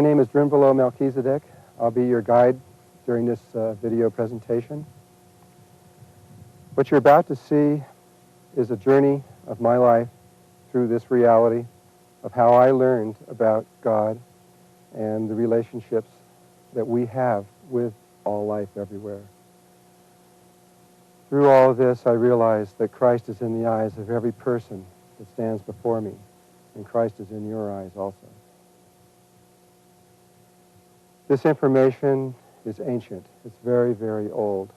My name is Drunvalo Melchizedek. I'll be your guide during this video presentation. What you're about to see is a journey of my life through this reality of how I learned about God and the relationships that we have with all life everywhere. Through all of this, I realized that Christ is in the eyes of every person that stands before me, and Christ is in your eyes also. This information is ancient. It's very, very old.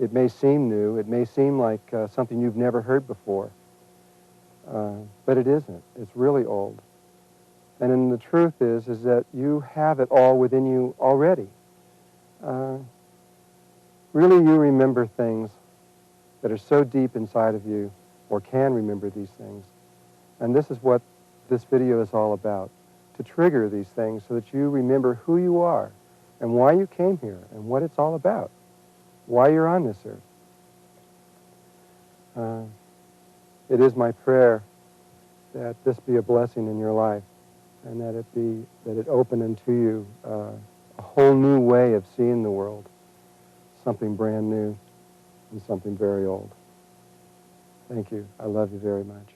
It may seem new. It may seem like something you've never heard before, but it isn't. It's really old. And then the truth is that you have it all within you already. Really, you remember things that are so deep inside of you, or can remember these things. And this is what this video is all about, to trigger these things so that you remember who you are and why you came here and what it's all about, why you're on this earth. It is my prayer that this be a blessing in your life and that it open into you a whole new way of seeing the world, something brand new and something very old. Thank you. I love you very much.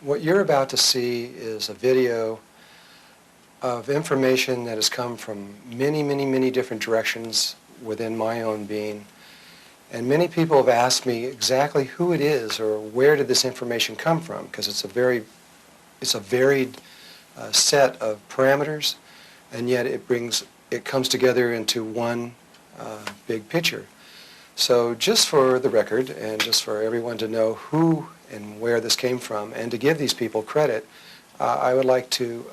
What you're about to see is a video of information that has come from many, many, many different directions within my own being. And many people have asked me exactly who it is or where did this information come from, because it's a varied set of parameters, and yet it comes together into one big picture. So just for the record, and just for everyone to know who and where this came from, and to give these people credit, I would like to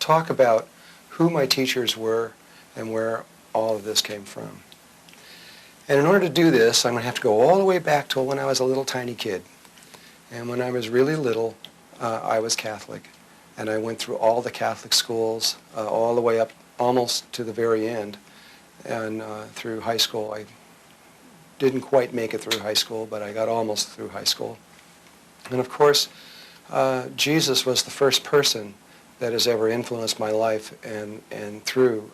talk about who my teachers were and where all of this came from. And in order to do this, I'm going to have to go all the way back to when I was a little tiny kid. And when I was really little, I was Catholic. And I went through all the Catholic schools, all the way up almost to the very end. And through high school, I didn't quite make it through high school, but I got almost through high school. And of course, Jesus was the first person that has ever influenced my life and through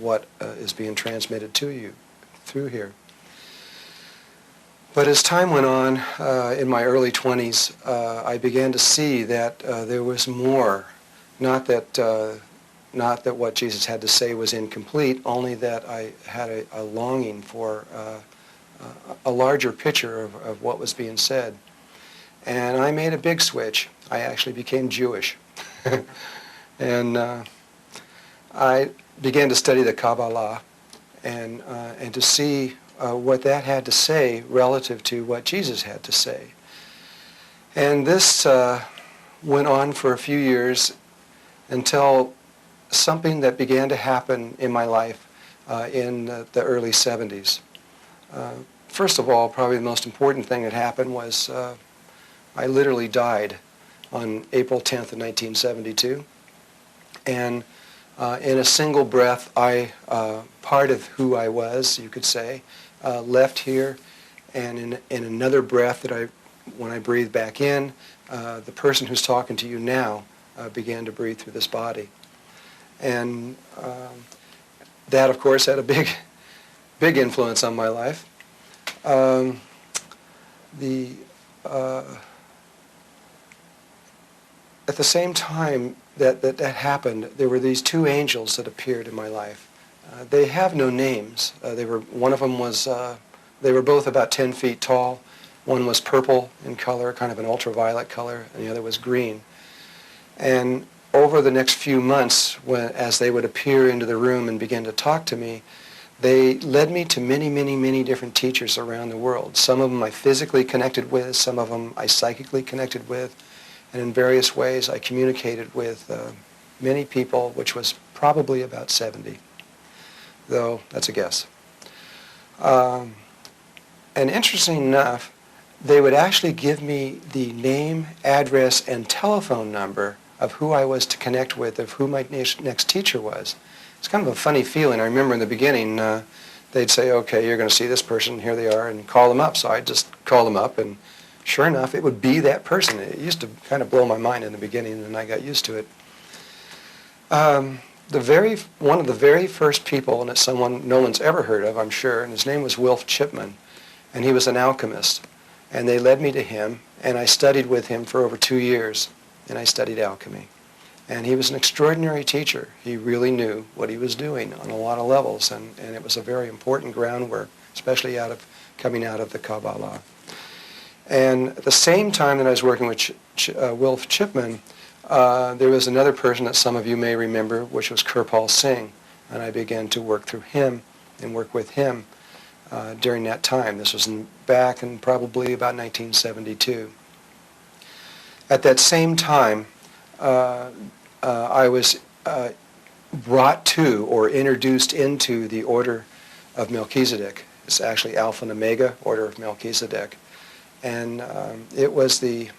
what is being transmitted to you through here. But as time went on, in my early 20s, I began to see that there was more Not that what Jesus had to say was incomplete, only that I had a longing for a larger picture of what was being said. And I made a big switch. I actually became Jewish. And I began to study the Kabbalah and to see what that had to say relative to what Jesus had to say. And this went on for a few years until something that began to happen in my life in the early 70s. First of all, probably the most important thing that happened was I literally died on April 10th of 1972. And in a single breath, part of who I was, you could say, left here. And in another breath that when I breathed back in, the person who's talking to you now began to breathe through this body. And that, of course, had a big influence on my life. At the same time that happened, there were these two angels that appeared in my life. They have no names. One of them was, they were both about 10 feet tall. One was purple in color, kind of an ultraviolet color, and the other was green. And over the next few months, as they would appear into the room and begin to talk to me, they led me to many, many, many different teachers around the world. Some of them I physically connected with, some of them I psychically connected with, and in various ways I communicated with many people, which was probably about 70, though that's a guess. And interesting enough, they would actually give me the name, address, and telephone number of who I was to connect with, of who my next teacher was. It's kind of a funny feeling. I remember in the beginning, they'd say, okay, you're going to see this person, here they are, and call them up. So I'd just call them up, and sure enough, it would be that person. It used to kind of blow my mind in the beginning, and I got used to it. One of the very first people, and it's someone no one's ever heard of, I'm sure, and his name was Wilf Chipman, and he was an alchemist. And they led me to him, and I studied with him for over 2 years, and I studied alchemy. And he was an extraordinary teacher. He really knew what he was doing on a lot of levels, and it was a very important groundwork, especially coming out of the Kabbalah. And at the same time that I was working with Wilf Chipman, there was another person that some of you may remember, which was Kirpal Singh, and I began to work through him and work with him during that time. This was back in probably about 1972. At that same time, I was brought to or introduced into the Order of Melchizedek. It's actually Alpha and Omega, Order of Melchizedek. And it was the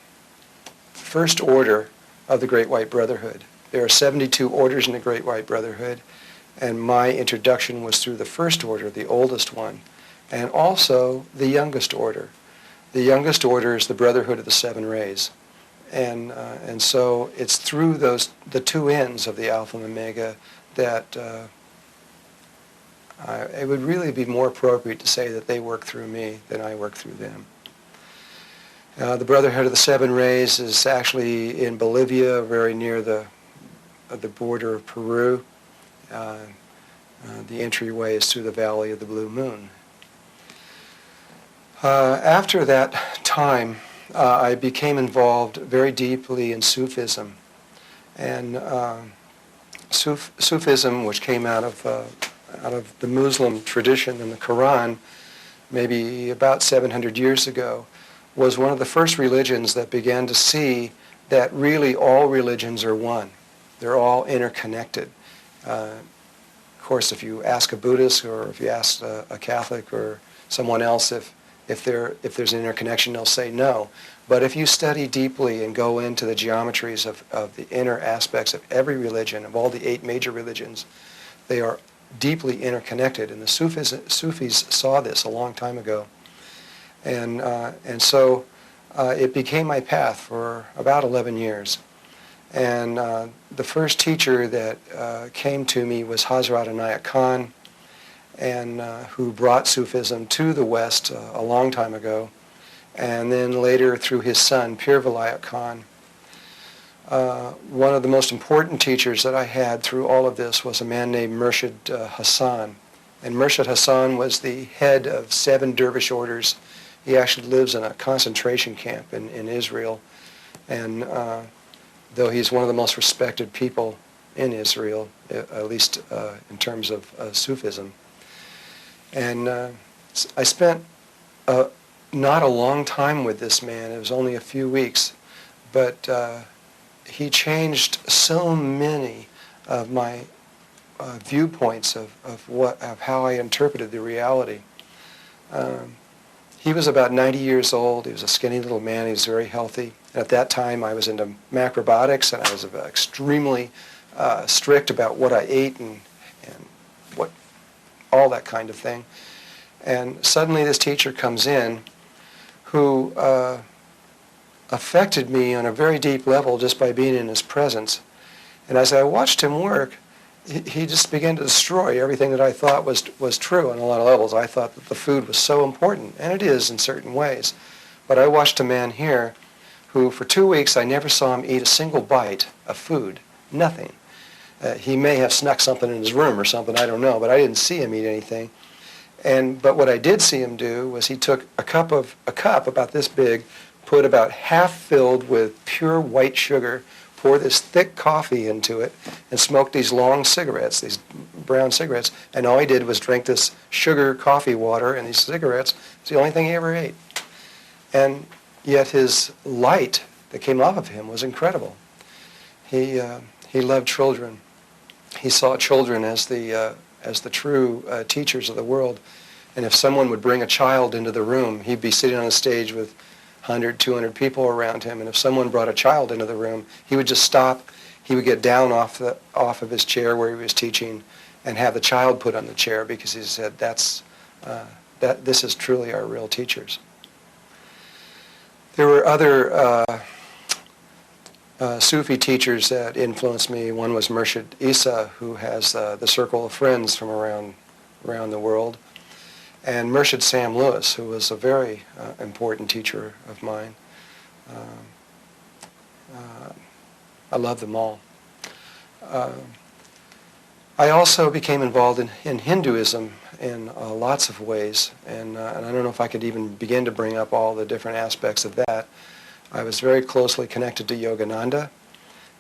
first order of the Great White Brotherhood. There are 72 orders in the Great White Brotherhood, and my introduction was through the first order, the oldest one, and also the youngest order. The youngest order is the Brotherhood of the Seven Rays. And so it's through the two ends of the Alpha and Omega that it would really be more appropriate to say that they work through me than I work through them. The Brotherhood of the Seven Rays is actually in Bolivia, very near the border of Peru. The entryway is through the Valley of the Blue Moon. After that time, I became involved very deeply in Sufism. And Sufism, which came out of the Muslim tradition in the Quran, maybe about 700 years ago, was one of the first religions that began to see that really all religions are one. They're all interconnected. Of course, if you ask a Buddhist or if you ask a Catholic or someone else if there's an interconnection, they'll say no. But if you study deeply and go into the geometries of the inner aspects of every religion, of all the 8 major religions, they are deeply interconnected. And the Sufis saw this a long time ago. And so it became my path for about 11 years. And the first teacher that came to me was Hazrat Inayat Khan, and who brought Sufism to the West a long time ago, and then later through his son, Pir Vilayat Khan. One of the most important teachers that I had through all of this was a man named Murshid Hassan. And Murshid Hassan was the head of 7 dervish orders. He actually lives in a concentration camp in Israel. And though he's one of the most respected people in Israel, at least in terms of Sufism. And I spent not a long time with this man. It was only a few weeks. But he changed so many of my viewpoints of how I interpreted the reality. He was about 90 years old. He was a skinny little man. He was very healthy. And at that time, I was into macrobiotics, and I was extremely strict about what I ate and what all that kind of thing. And suddenly, this teacher comes in, who affected me on a very deep level just by being in his presence. And as I watched him work, he just began to destroy everything that I thought was true on a lot of levels. I thought that the food was so important, and it is in certain ways. But I watched a man here who, for 2 weeks, I never saw him eat a single bite of food. Nothing. He may have snuck something in his room or something, I don't know, but I didn't see him eat anything. But what I did see him do was he took a cup about this big, put about half filled with pure white sugar, pour this thick coffee into it, and smoked these long cigarettes, these brown cigarettes. And all he did was drink this sugar coffee water and these cigarettes. It's the only thing he ever ate. And yet his light that came off of him was incredible. He loved children. He saw children as the true teachers of the world. And if someone would bring a child into the room, he'd be sitting on a stage with 100, 200 people around him, and if someone brought a child into the room, he would just stop. He would get down off of his chair where he was teaching and have the child put on the chair, because he said, this is truly our real teachers. There were other Sufi teachers that influenced me. One was Murshid Isa, who has the Circle of Friends from around the world. And Murshid Sam Lewis, who was a very important teacher of mine. I love them all. I also became involved in Hinduism in lots of ways, and I don't know if I could even begin to bring up all the different aspects of that. I was very closely connected to Yogananda,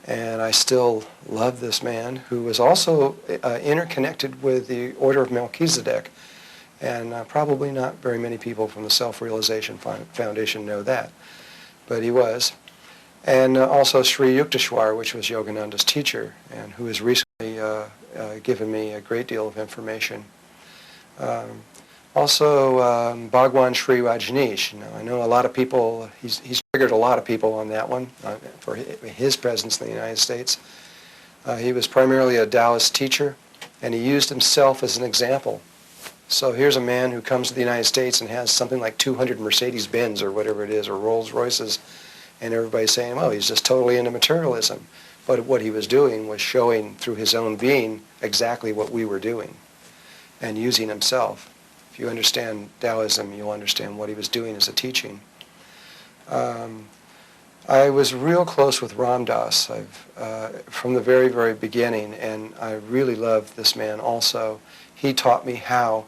and I still love this man, who was also interconnected with the Order of Melchizedek. And probably not very many people from the Self-Realization Foundation know that, but he was. And also Sri Yukteswar, which was Yogananda's teacher, and who has recently given me a great deal of information. Also Bhagwan Sri Rajneesh. I know a lot of people, he's triggered a lot of people on that one for his presence in the United States. He was primarily a Taoist teacher, and he used himself as an example. So here's a man who comes to the United States and has something like 200 Mercedes-Benz or whatever it is, or Rolls-Royces, and everybody's saying, oh, he's just totally into materialism. But what he was doing was showing through his own being exactly what we were doing and using himself. If you understand Taoism, you'll understand what he was doing as a teaching. I was real close with Ram Dass from the very, very beginning, and I really loved this man also. He taught me how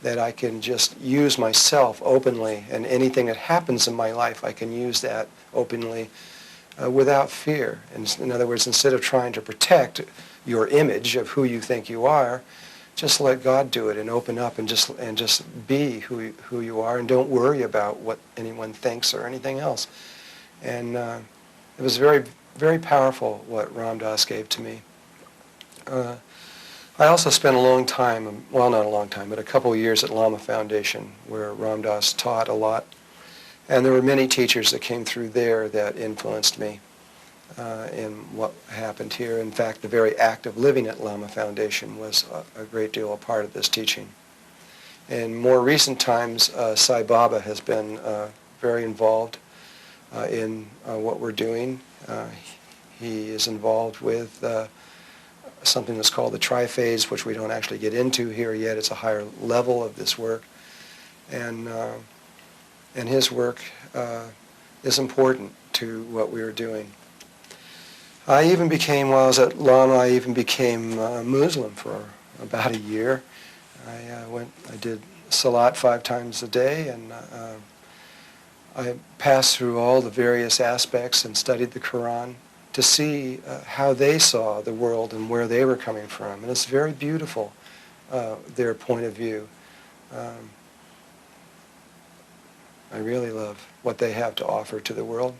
that I can just use myself openly, and anything that happens in my life, I can use that openly without fear. In other words, instead of trying to protect your image of who you think you are, just let God do it and open up and just be who you are, and don't worry about what anyone thinks or anything else. And it was very, very powerful what Ram Dass gave to me. I also spent a long time, well, not a long time, but a couple of years at Lama Foundation, where Ram Dass taught a lot. And there were many teachers that came through there that influenced me in what happened here. In fact, the very act of living at Lama Foundation was a great deal a part of this teaching. In more recent times, Sai Baba has been very involved in what we're doing. He is involved with something that's called the triphase, which we don't actually get into here yet. It's a higher level of this work. And his work is important to what we are doing. I even became, while I was at Lama, I even became Muslim for about a year. I did Salat 5 times a day, and I passed through all the various aspects and studied the Quran to see how they saw the world and where they were coming from. And it's very beautiful, their point of view. I really love what they have to offer to the world.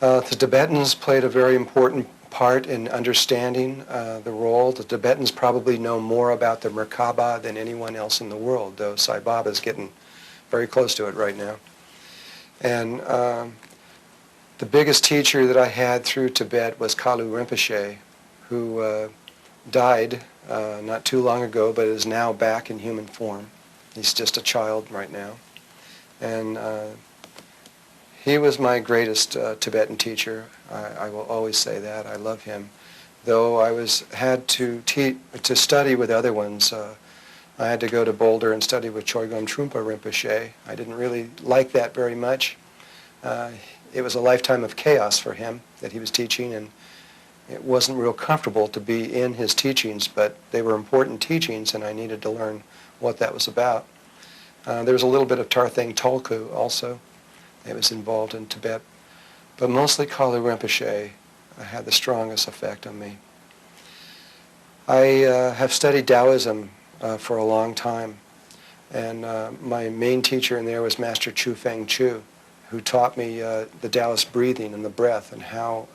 The Tibetans played a very important part in understanding the role. The Tibetans probably know more about the Merkaba than anyone else in the world, though Sai Baba is getting very close to it right now. And the biggest teacher that I had through Tibet was Kalu Rinpoche, who died not too long ago, but is now back in human form. He's just a child right now. And he was my greatest Tibetan teacher. I will always say that. I love him. Though I had to study with other ones. I had to go to Boulder and study with Chogyam Trungpa Rinpoche. I didn't really like that very much. It was a lifetime of chaos for him that he was teaching, and it wasn't real comfortable to be in his teachings, but they were important teachings, and I needed to learn what that was about. There was a little bit of Tarthang Tolku also that was involved in Tibet, but mostly Kalu Rinpoche had the strongest effect on me. I have studied Taoism for a long time, and my main teacher in there was Master Chu Feng Chu, who taught me the Taoist breathing and the breath, and how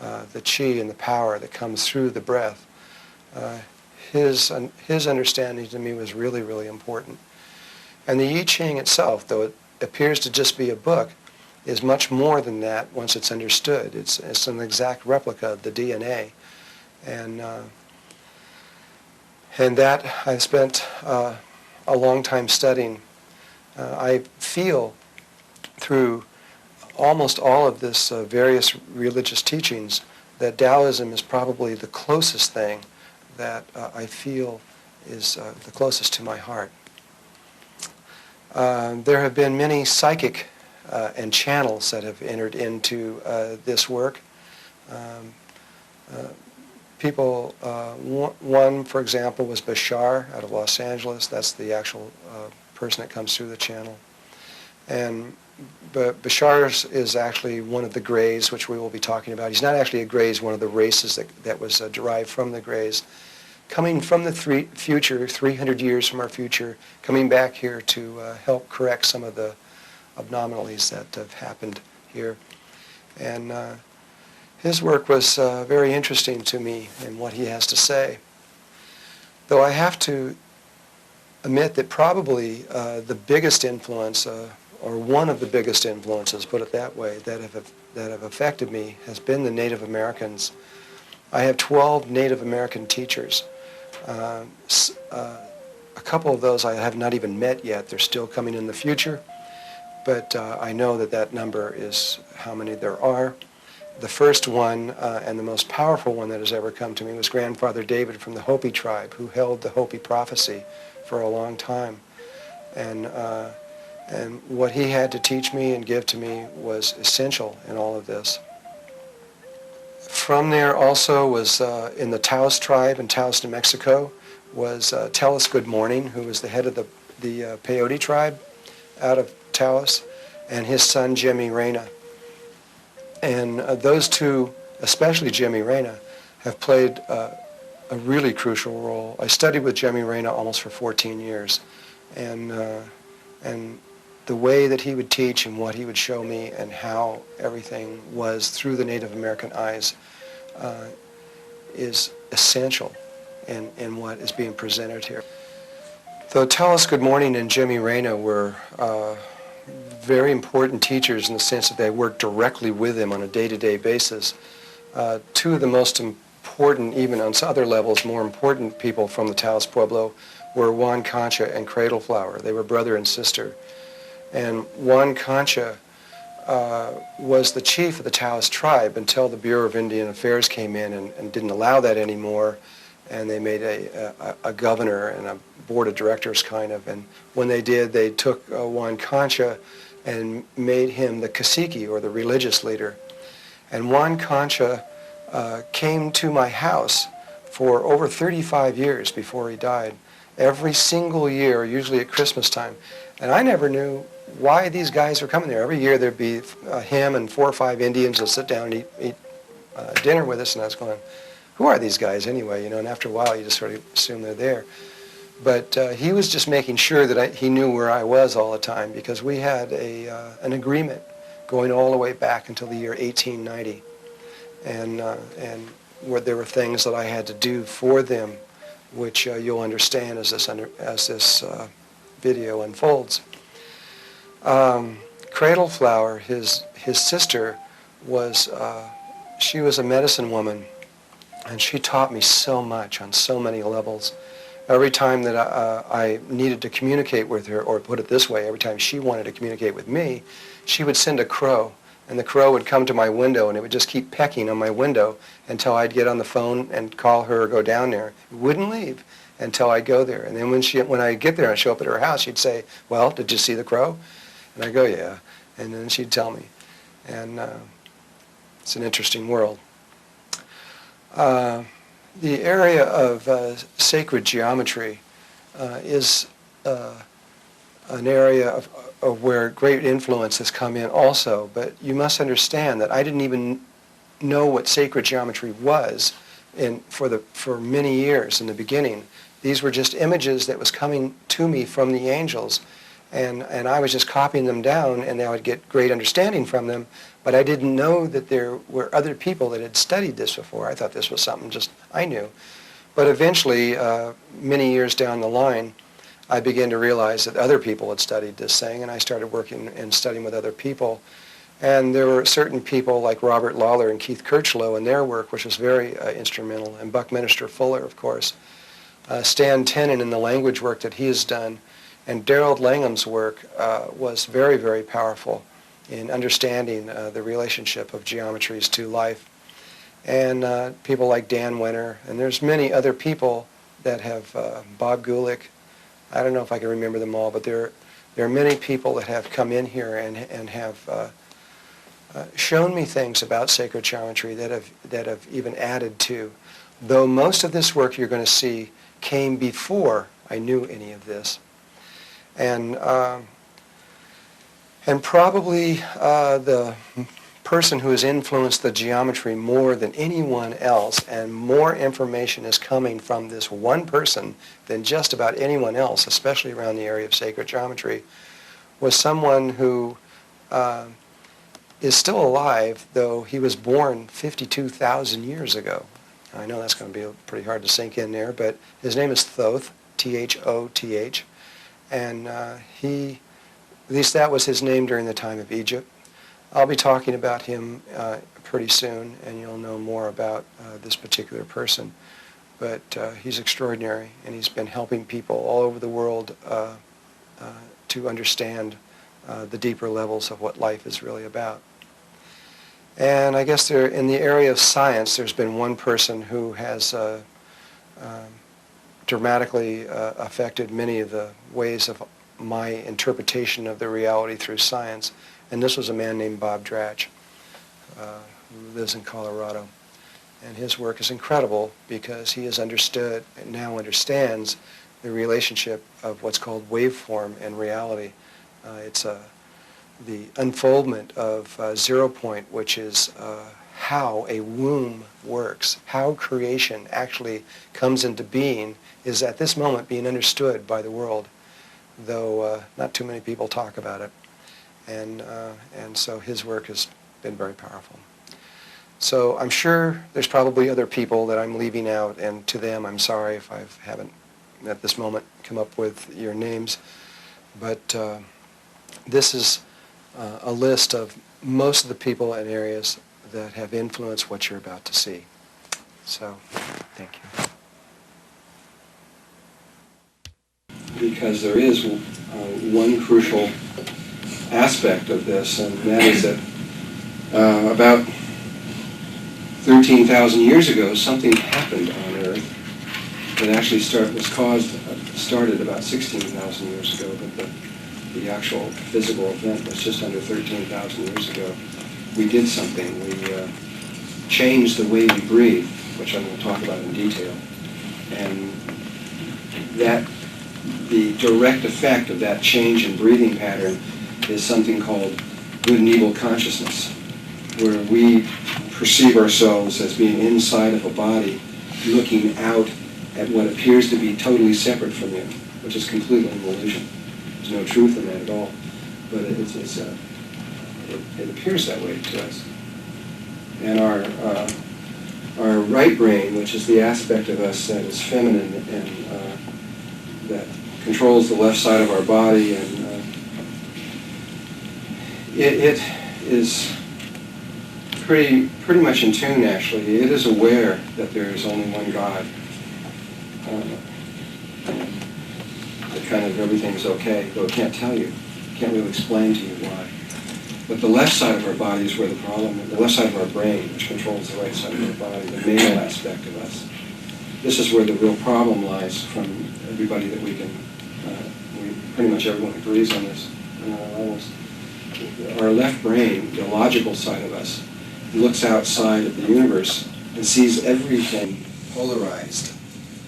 the qi and the power that comes through the breath. His understanding to me was really, really important. And the I Ching itself, though it appears to just be a book, is much more than that once it's understood. It's an exact replica of the DNA. And that I've spent a long time studying. I feel through almost all of this various religious teachings that Taoism is probably the closest thing that I feel is the closest to my heart. There have been many psychic and channels that have entered into this work. People, one, for example, was Bashar out of Los Angeles. That's the actual person that comes through the channel. And Bashar is actually one of the Greys, which we will be talking about. He's not actually a Grey, he's one of the races that was derived from the Greys, coming from the future, 300 years from our future, coming back here to help correct some of the anomalies that have happened here. And his work was very interesting to me in what he has to say. Though I have to admit that probably the biggest influence, or one of the biggest influences, put it that way, that have affected me has been the Native Americans. I have 12 Native American teachers. A couple of those I have not even met yet. They're still coming in the future, but I know that number is how many there are. The first one and the most powerful one that has ever come to me was Grandfather David from the Hopi tribe, who held the Hopi prophecy for a long time. And what he had to teach me and give to me was essential in all of this. From there also was in the Taos tribe in Taos, New Mexico, was Tell Us Good Morning, who was the head of the Peyote tribe out of Taos, and his son Jimmy Reyna. And those two, especially Jimmy Reyna, have played a really crucial role. I studied with Jimmy Reyna almost for 14 years, and the way that he would teach and what he would show me and how everything was through the Native American eyes is essential in what is being presented here. Though Tell Us Good Morning and Jimmy Reyna were very important teachers in the sense that they worked directly with him on a day-to-day basis, two of the most important, even on other levels, more important people from the Taos Pueblo were Juan Concha and Cradle Flower. They were brother and sister. And Juan Concha was the chief of the Taos tribe until the Bureau of Indian Affairs came in and didn't allow that anymore, and they made a governor and a board of directors kind of. And when they did, they took Juan Concha and made him the cacique, or the religious leader. And Juan Concha came to my house for over 35 years before he died, every single year, usually at Christmas time. And I never knew why these guys were coming there. Every year there'd be him and 4 or 5 Indians that sit down and eat dinner with us, and I was going, who are these guys anyway? And after a while you just sort of assume they're there. But he was just making sure that he knew where I was all the time, because we had an agreement going all the way back until the year 1890. And where there were things that I had to do for them, which you'll understand as this video unfolds. Cradle Flower, his sister, she was a medicine woman, and she taught me so much on so many levels. Every time that I needed to communicate with her, or put it this way, every time she wanted to communicate with me, she would send a crow, and the crow would come to my window, and it would just keep pecking on my window until I'd get on the phone and call her or go down there. It wouldn't leave until I'd go there. And then when I get there and show up at her house, she'd say, well, did you see the crow? And I go, yeah. And then she'd tell me. And it's an interesting world. The area of sacred geometry is an area of where great influence has come in also, but you must understand that I didn't even know what sacred geometry was for many years in the beginning. These were just images that was coming to me from the angels, and I was just copying them down, and I would get great understanding from them, but I didn't know that there were other people that had studied this before. I thought this was something just I knew. But eventually, many years down the line, I began to realize that other people had studied this thing, and I started working and studying with other people. And there were certain people like Robert Lawler and Keith Kirchlow in their work, which was very instrumental, and Buckminster Fuller, of course. Stan Tenen in the language work that he has done, and Darrell Langham's work was very, very powerful in understanding the relationship of geometries to life. And people like Dan Wenner, and there's many other people that have, Bob Gulick, I don't know if I can remember them all, but there are many people that have come in here and have shown me things about sacred geometry that have even added to. Though most of this work you're going to see came before I knew any of this. And probably the person who has influenced the geometry more than anyone else, and more information is coming from this one person than just about anyone else, especially around the area of sacred geometry, was someone who is still alive, though he was born 52,000 years ago. I know that's going to be pretty hard to sink in there, but his name is Thoth, T-H-O-T-H, and at least that was his name during the time of Egypt. I'll be talking about him pretty soon, and you'll know more about this particular person. But he's extraordinary, and he's been helping people all over the world to understand the deeper levels of what life is really about. And I guess in the area of science, there's been one person who has dramatically affected many of the ways of my interpretation of the reality through science. And this was a man named Bob Dratch, who lives in Colorado. And his work is incredible because he has understood and now understands the relationship of what's called waveform and reality. It's the unfoldment of 0 point, which is how a womb works, how creation actually comes into being, is at this moment being understood by the world, though not too many people talk about it. And so his work has been very powerful. So I'm sure there's probably other people that I'm leaving out, and to them I'm sorry if I haven't at this moment come up with your names. But this is a list of most of the people and areas that have influenced what you're about to see. So, thank you. Because there is one crucial aspect of this, and that is that about 13,000 years ago, something happened on Earth that actually started about 16,000 years ago, but the actual physical event was just under 13,000 years ago. we did something. We changed the way we breathe, which I'm going to talk about in detail. And that the direct effect of that change in breathing pattern is something called good and evil consciousness, where we perceive ourselves as being inside of a body, looking out at what appears to be totally separate from you, which is completely an illusion. There's no truth in that at all, but it appears that way to us. And our right brain, which is the aspect of us that is feminine and that controls the left side of our body, and it is pretty much in tune, actually. It is aware that there is only one God. That kind of everything's okay, though it can't tell you. It can't really explain to you why. But the left side of our body is where the problem is. The left side of our brain, which controls the right side of our body, the male aspect of us. This is where the real problem lies from everybody that we can, pretty much everyone agrees on this. Our left brain, the logical side of us, looks outside of the universe and sees everything polarized,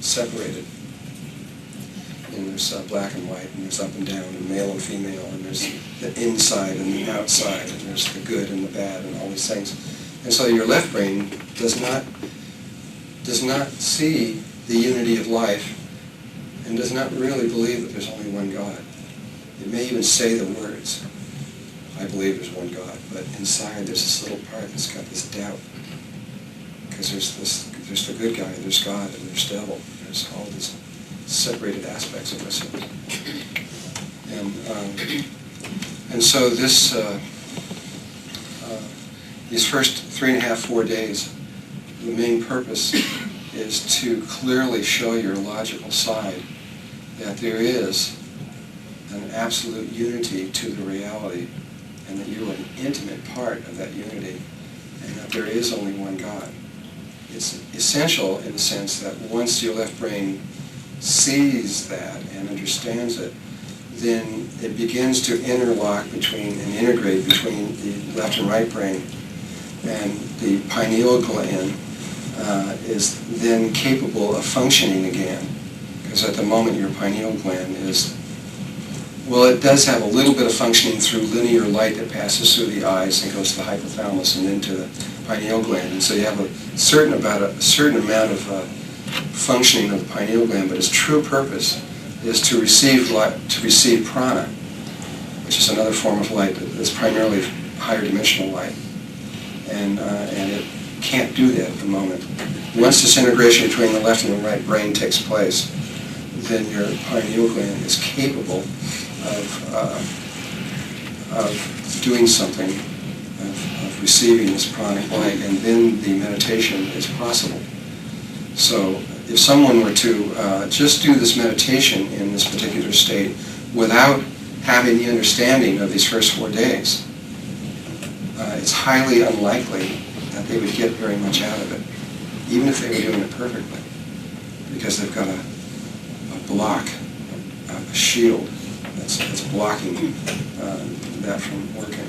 separated. And there's black and white, and there's up and down, and male and female, and there's the inside and the outside, and there's the good and the bad, and all these things. And so your left brain does not see the unity of life, and does not really believe that there's only one God. It may even say the words, I believe there's one God, but inside there's this little part that's got this doubt. Because there's the good guy, there's God, and there's devil. There's all these separated aspects of ourselves. And so this, these first 3.5, 4 days, the main purpose is to clearly show your logical side that there is an absolute unity to the reality, and that you are an intimate part of that unity, and that there is only one God. It's essential in the sense that once your left brain sees that and understands it, then it begins to interlock between and integrate between the left and right brain, and the pineal gland is then capable of functioning again. Because at the moment your pineal gland is, well, it does have a little bit of functioning through linear light that passes through the eyes and goes to the hypothalamus and into the pineal gland. And so you have a certain amount of functioning of the pineal gland, but its true purpose is to receive prana, which is another form of light that's primarily higher dimensional light. And it can't do that at the moment. Once this integration between the left and the right brain takes place, then your pineal gland is capable of doing something, of receiving this pranic light, and then the meditation is possible. So if someone were to just do this meditation in this particular state without having the understanding of these first 4 days, it's highly unlikely that they would get very much out of it, even if they were doing it perfectly, because they've got a block, a shield that's blocking that from working.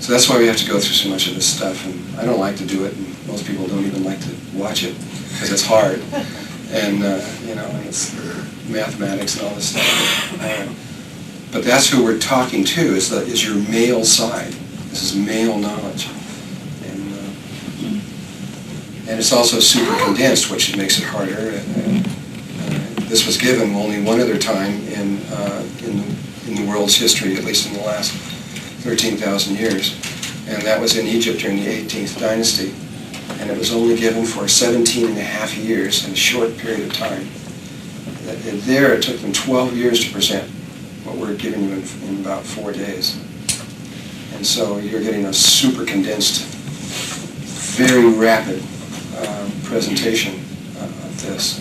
So that's why we have to go through so much of this stuff, and I don't like to do it, and most people don't even like to watch it, because it's hard, and and it's mathematics and all this stuff. But that's who we're talking to, is your male side. This is male knowledge. And it's also super condensed, which makes it harder. This was given only one other time in the world's history, at least in the last 13,000 years, and that was in Egypt during the 18th dynasty, and it was only given for 17 and a half years in a short period of time. There it took them 12 years to present what we're giving you in about 4 days. And so you're getting a super condensed, very rapid presentation of this.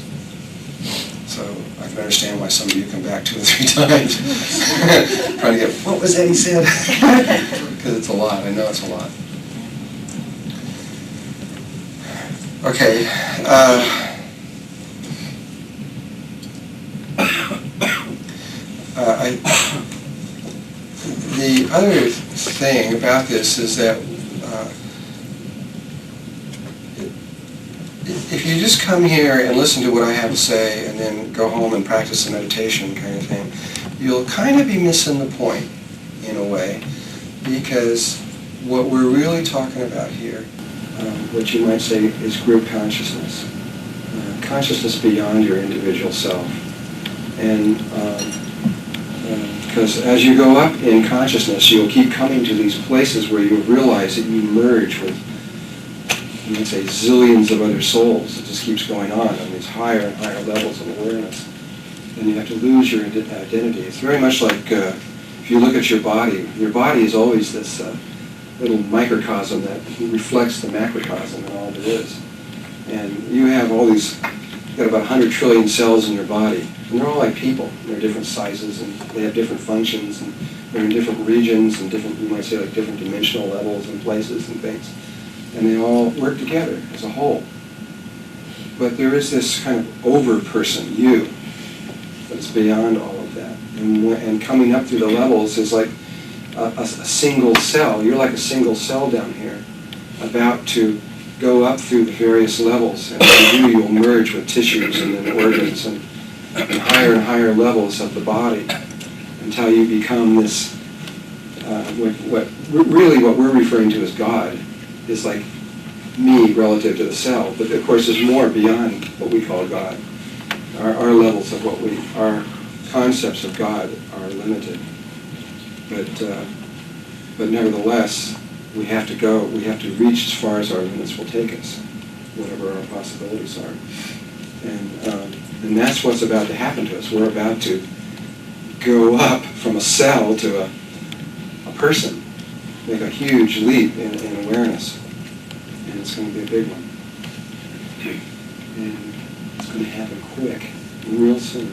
So I can understand why some of you come back 2 or 3 times trying to get, what was that he said? Because it's a lot. I know it's a lot. Okay. The other thing about this is that if you just come here and listen to what I have to say and then go home and practice the meditation kind of thing, you'll kind of be missing the point in a way, because what we're really talking about here, what you might say is group consciousness, consciousness beyond your individual self. And because as you go up in consciousness, you'll keep coming to these places where you realize that you merge with, you might say, zillions of other souls. It just keeps going on these higher and higher levels of awareness. And you have to lose your identity. It's very much like if you look at your body is always this little microcosm that reflects the macrocosm and all there is. And you have all these, you've got about 100 trillion cells in your body. And they're all like people. They're different sizes, and they have different functions, and they're in different regions, and different, you might say, like different dimensional levels and places and things. And they all work together as a whole. But there is this kind of over-person, you, that's beyond all of that. And coming up through the levels is like a single cell. You're like a single cell down here, about to go up through the various levels. And when you do, you'll merge with tissues and then organs and higher levels of the body until you become this, what we're referring to as God is like me relative to the cell. But of course there's more beyond what we call God. Our levels of our concepts of God are limited. But nevertheless, we have to reach as far as our limits will take us, whatever our possibilities are. And that's what's about to happen to us. We're about to go up from a cell to a person, make a huge leap in awareness. And it's going to be a big one. And it's going to happen quick, real soon.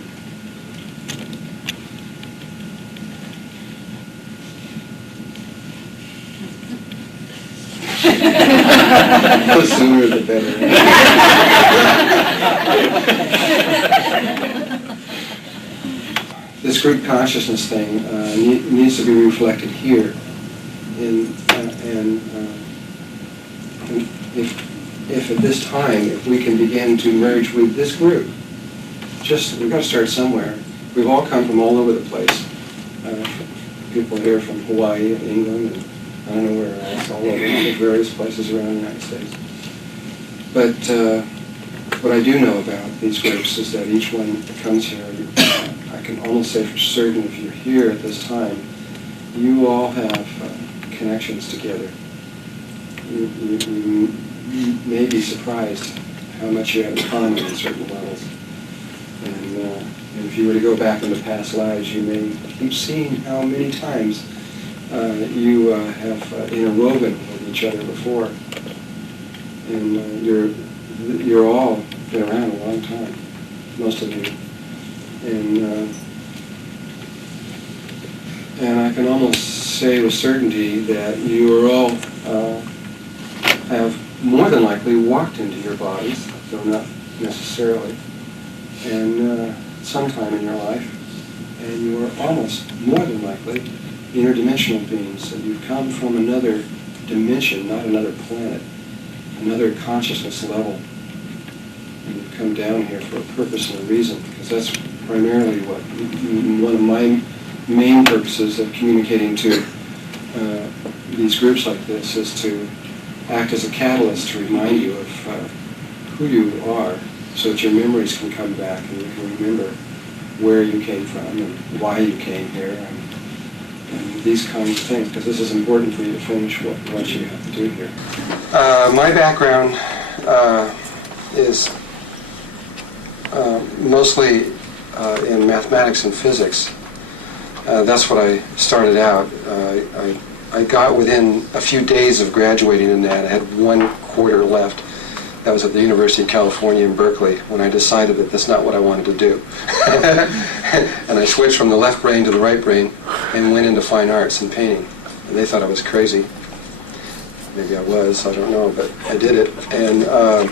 The sooner the better. This group consciousness thing needs to be reflected here. And if at this time, if we can begin to merge with this group, we've got to start somewhere. We've all come from all over the place. People here from Hawaii and England and I don't know where else, all over various places around the United States. But what I do know about these groups is that each one that comes here, I can almost say for certain, if you're here at this time, you all have connections together. You may be surprised how much you have in common on certain levels. And if you were to go back into past lives, you may keep seeing how many times you have interwoven with each other before. And you're all been around a long time, most of you. And I can almost say with certainty that you are all have more than likely walked into your bodies, though not necessarily, and sometime in your life, and you are almost more than likely interdimensional beings, that you've come from another dimension, not another planet, another consciousness level, and you've come down here for a purpose and a reason, because that's primarily one of my main purposes of communicating to these groups like this is to act as a catalyst to remind you of who you are, so that your memories can come back and you can remember where you came from and why you came here and these kinds of things, because this is important for you to finish what you have to do here. My background is mostly in mathematics and physics. That's what I started out. I got within a few days of graduating in that. I had 1 quarter left. That was at the University of California in Berkeley, when I decided that that's not what I wanted to do. And I switched from the left brain to the right brain and went into fine arts and painting. And they thought I was crazy. Maybe I was, I don't know, but I did it. And it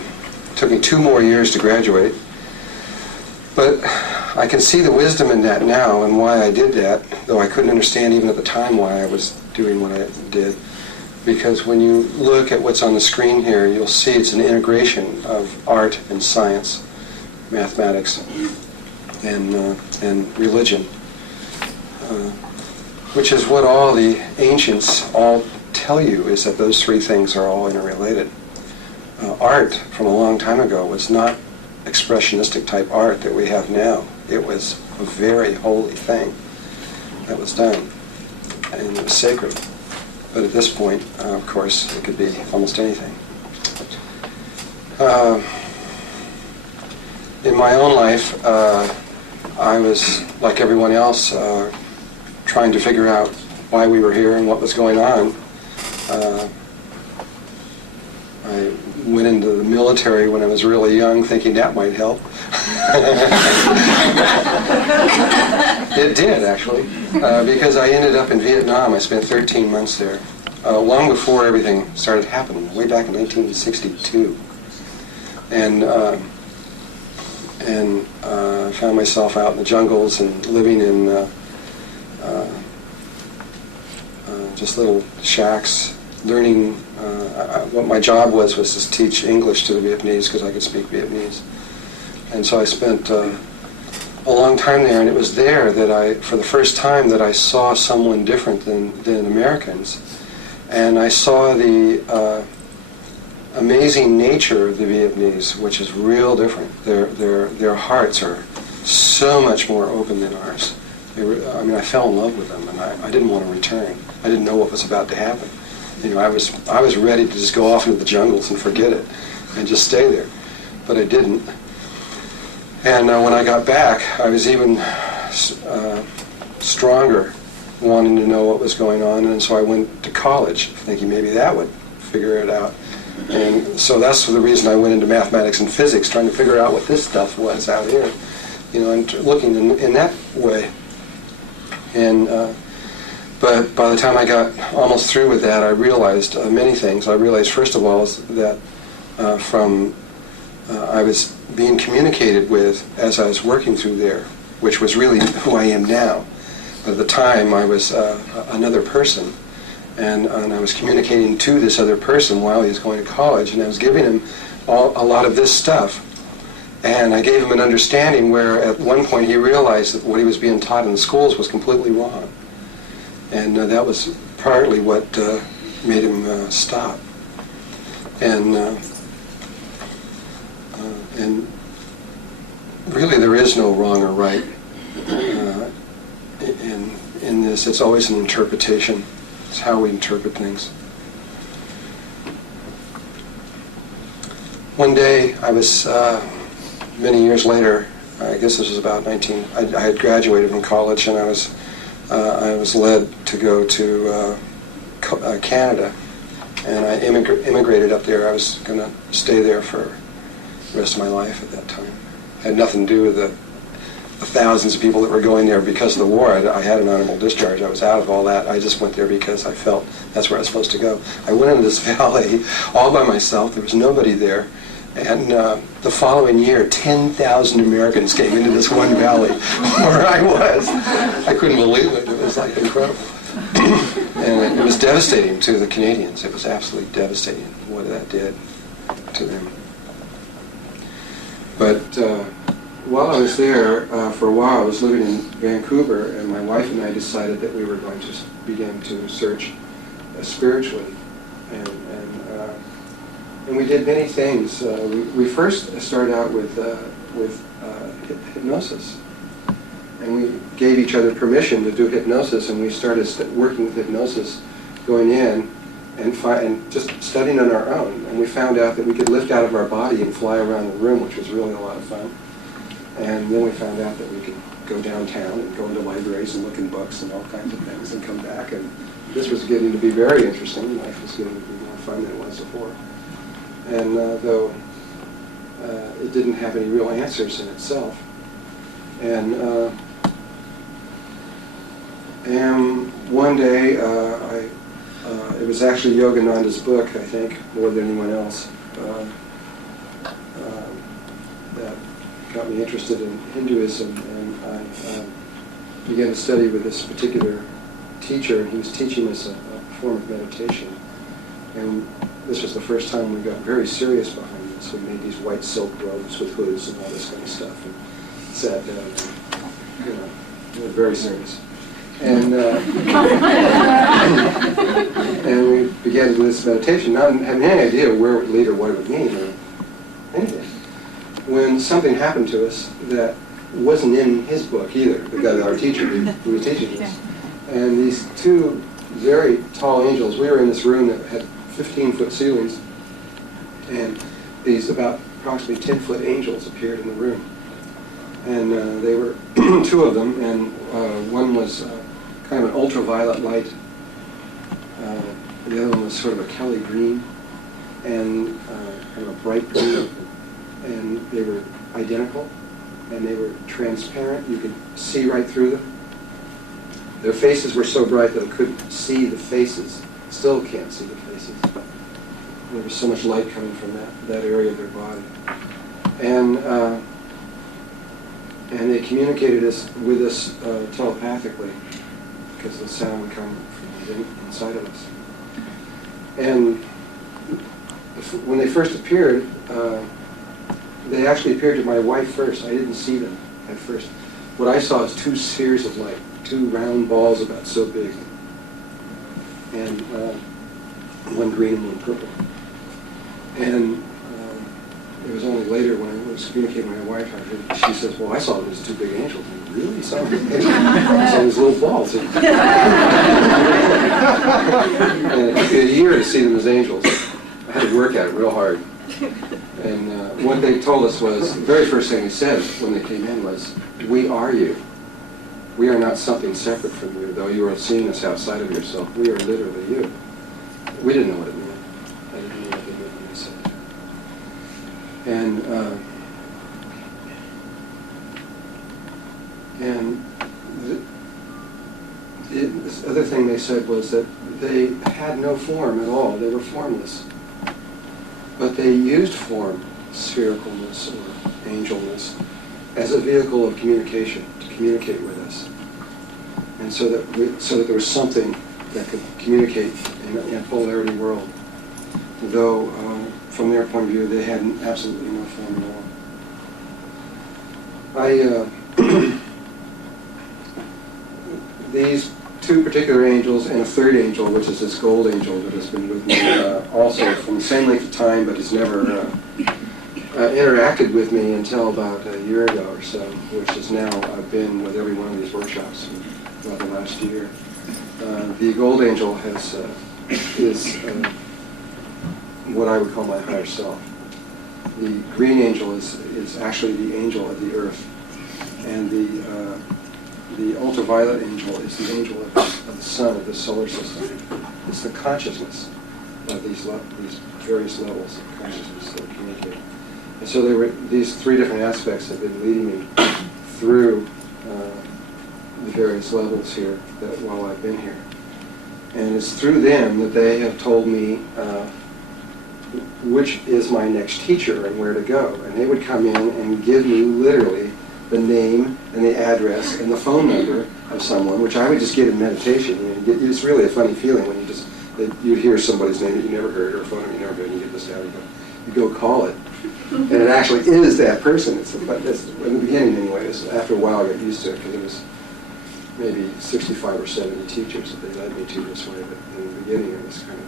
took me 2 more years to graduate. But I can see the wisdom in that now and why I did that, though I couldn't understand even at the time why I was doing what I did. because when you look at what's on the screen here, you'll see it's an integration of art and science, mathematics, and religion, which is what all the ancients all tell you, is that those three things are all interrelated. Art from a long time ago was not expressionistic type art that we have now. It was a very holy thing that was done, and it was sacred. But at this point, of course, it could be almost anything. In my own life, I was, like everyone else, trying to figure out why we were here and what was going on. I went into the military when I was really young, thinking that might help. It did, actually, because I ended up in Vietnam. I spent 13 months there, long before everything started happening, way back in 1962. And found myself out in the jungles and living in just little shacks, learning. What my job was to teach English to the Vietnamese, because I could speak Vietnamese. And so I spent a long time there, and it was there that for the first time, that I saw someone different than Americans. And I saw the amazing nature of the Vietnamese, which is real different. Their hearts are so much more open than ours. I fell in love with them, and I didn't want to return. I didn't know what was about to happen. I was ready to just go off into the jungles and forget it and just stay there, but I didn't. And when I got back, I was even stronger, wanting to know what was going on, and so I went to college, thinking maybe that would figure it out. And so that's the reason I went into mathematics and physics, trying to figure out what this stuff was out here, and looking in that way. And but by the time I got almost through with that, I realized many things. I realized, first of all, that I was being communicated with as I was working through there, which was really who I am now. But at the time, I was another person, and I was communicating to this other person while he was going to college, and I was giving him a lot of this stuff. And I gave him an understanding where at one point he realized that what he was being taught in the schools was completely wrong. And that was partly what made him stop. And really there is no wrong or right in this. It's always an interpretation. It's how we interpret things. One day I was, many years later, I guess this was about I had graduated from college, and I was led to go to Canada, and I immigrated up there. I was going to stay there for the rest of my life at that time. It had nothing to do with the thousands of people that were going there because of the war. I had an honorable discharge. I was out of all that. I just went there because I felt that's where I was supposed to go. I went into this valley all by myself. There was nobody there. And the following year, 10,000 Americans came into this one valley where I was. I couldn't believe it. It was like incredible. And it was devastating to the Canadians. It was absolutely devastating what that did to them. But while I was there, for a while I was living in Vancouver, and my wife and I decided that we were going to begin to search spiritually. And we did many things. We first started out with hypnosis. And we gave each other permission to do hypnosis, and we started working with hypnosis, going in and just studying on our own. And we found out that we could lift out of our body and fly around the room, which was really a lot of fun. And then we found out that we could go downtown and go into libraries and look in books and all kinds of things and come back. And this was getting to be very interesting. Life was getting to be more fun than it was before. And though it didn't have any real answers in itself. And one day, it was actually Yogananda's book, I think, more than anyone else, that got me interested in Hinduism. And I began to study with this particular teacher. He was teaching us a form of meditation And this was the first time we got very serious behind this. We made these white silk robes with hoods and all this kind of stuff, and sat down, and, we were very serious. And and we began to do this meditation, not having any idea where it would lead or what it would mean or anything. When something happened to us that wasn't in his book either, the guy, our teacher, who was teaching us. And these two very tall angels, we were in this room that had 15-foot ceilings, and these about approximately 10-foot angels appeared in the room. And they were two of them, and one was kind of an ultraviolet light. The other one was sort of a Kelly green, and kind of a bright green. And they were identical, and they were transparent. You could see right through them. Their faces were so bright that I couldn't see the faces. Still can't see the faces. There was so much light coming from that area of their body. And they communicated with us telepathically, because the sound would come from inside of us. And when they first appeared, they actually appeared to my wife first. I didn't see them at first. What I saw is two spheres of light, two round balls about so big, and one green and one purple. And it was only later when I was communicating with my wife, she says, well, I saw them as two big angels. And I really saw them as big angels? I saw these little balls. And it took me a year to see them as angels. I had to work at it real hard. And what they told us was, the very first thing they said when they came in was, we are you. We are not something separate from you, though you are seeing us outside of yourself. We are literally you. We didn't know what it meant. I didn't know what they meant when they said it. This other thing they said was that they had no form at all. They were formless. But they used form, sphericalness or angelness, as a vehicle of communication, to communicate with us. And so that there was something that could communicate in a polarity world. Though, from their point of view, they had absolutely no form at all. These two particular angels and a third angel, which is this gold angel that has been with me also from the same length of time, but has never interacted with me until about a year ago or so, which has now been with every one of these workshops for about the last year. The gold angel is what I would call my higher self. The green angel is actually the angel of the earth, and the ultraviolet angel is the angel of the sun, of the solar system. It's the consciousness of these various levels of consciousness that communicate. And so there were these three different aspects that have been leading me through the various levels here while I've been here. And it's through them that they have told me which is my next teacher and where to go. And they would come in and give me literally the name and the address and the phone number of someone, which I would just get in meditation. It's really a funny feeling when you hear somebody's name that you never heard, or a phone number you never heard, and you get this down, you go call it. And it actually is that person. It's in the beginning anyway. After a while I got used to it, because it was maybe 65 or 70 teachers that they led me to this way, but in the beginning it was kind of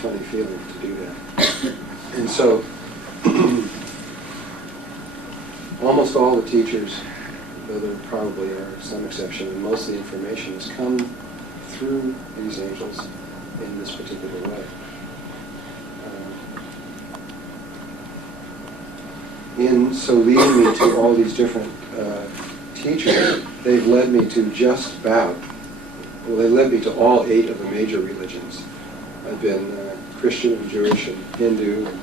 funny feeling to do that. And so almost all the teachers, though there probably are some exception, and most of the information has come through these angels in this particular way. In so leading me to all these different teachers, they've led me to just about, well, they led me to all 8 of the major religions. I've been Christian and Jewish and Hindu and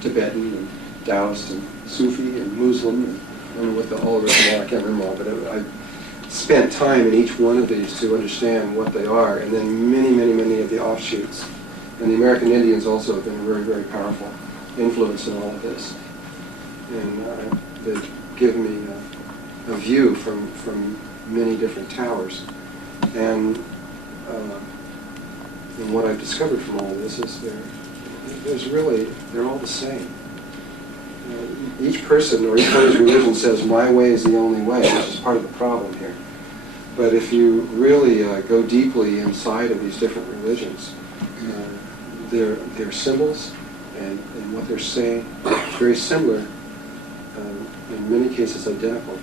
Tibetan and Taoist and Sufi and Muslim, and I don't know what all the rest of them are, I can't remember all, but I've spent time in each one of these to understand what they are, and then many of the offshoots. And the American Indians also have been a very, very powerful influence in all of this. And they've given me a view from many different towers. And And what I've discovered from all of this is they're all the same. Each person or each one of these religions says, my way is the only way, which is part of the problem here. But if you really go deeply inside of these different religions, they're symbols, and what they're saying is very similar, in many cases identical.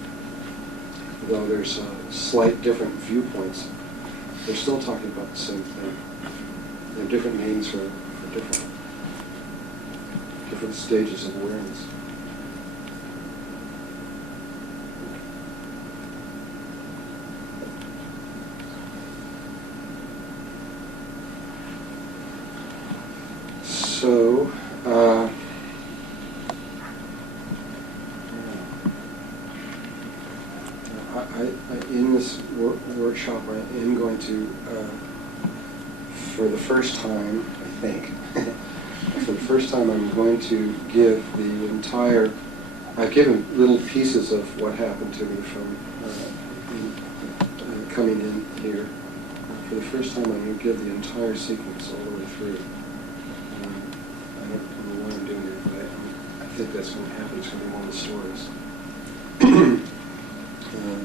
Though there's slight different viewpoints, they're still talking about the same thing. They have different names for different stages of awareness. So, in this workshop, I am going to, for the first time, I think, for the first time I'm going to give the entire, I've given little pieces of what happened to me from coming in here. For the first time I'm going to give the entire sequence all the way through. I don't know why I'm doing it, but I think that's going to happen. It's going to be one of the stories.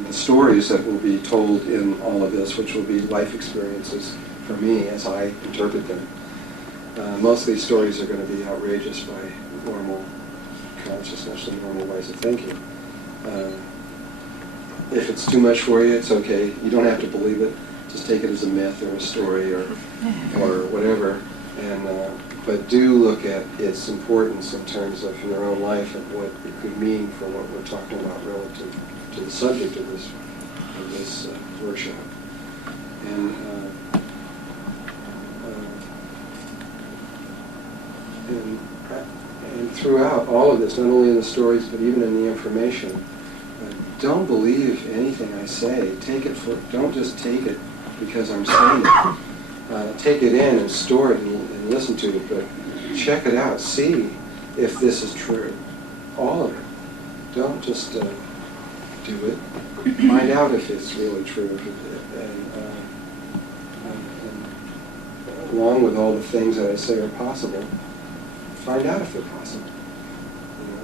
The stories that will be told in all of this, which will be life experiences for me as I interpret them. Most of these stories are going to be outrageous by normal consciousness and normal ways of thinking. If it's too much for you, it's okay. You don't have to believe it. Just take it as a myth or a story or whatever. But do look at its importance in terms of your own life and what it could mean for what we're talking about relative to the subject of this workshop. And throughout all of this, not only in the stories but even in the information, don't believe anything I say. Don't just take it because I'm saying it. Take it in and store it and listen to it, but check it out. See if this is true. All of it. Don't just do it. Find out if it's really true. And along with all the things that I say are possible, find out if they're possible.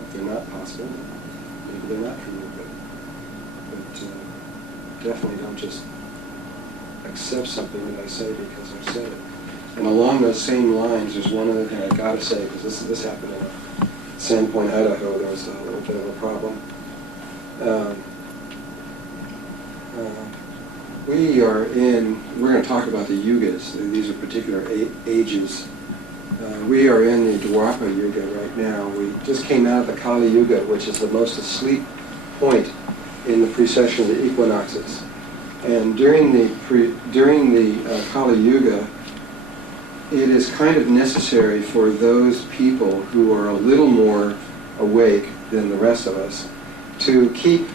If they're not possible, maybe they're not true. But definitely don't just accept something that I say because I said it. And along those same lines, there's one other thing I got to say, because this happened in Sandpoint, Idaho. There was a little bit of a problem. We're going to talk about the yugas. These are particular ages. We are in the Dwapara Yuga right now. We just came out of the Kali Yuga, which is the most asleep point in the precession of the equinoxes. And during the Kali Yuga, it is kind of necessary for those people who are a little more awake than the rest of us to keep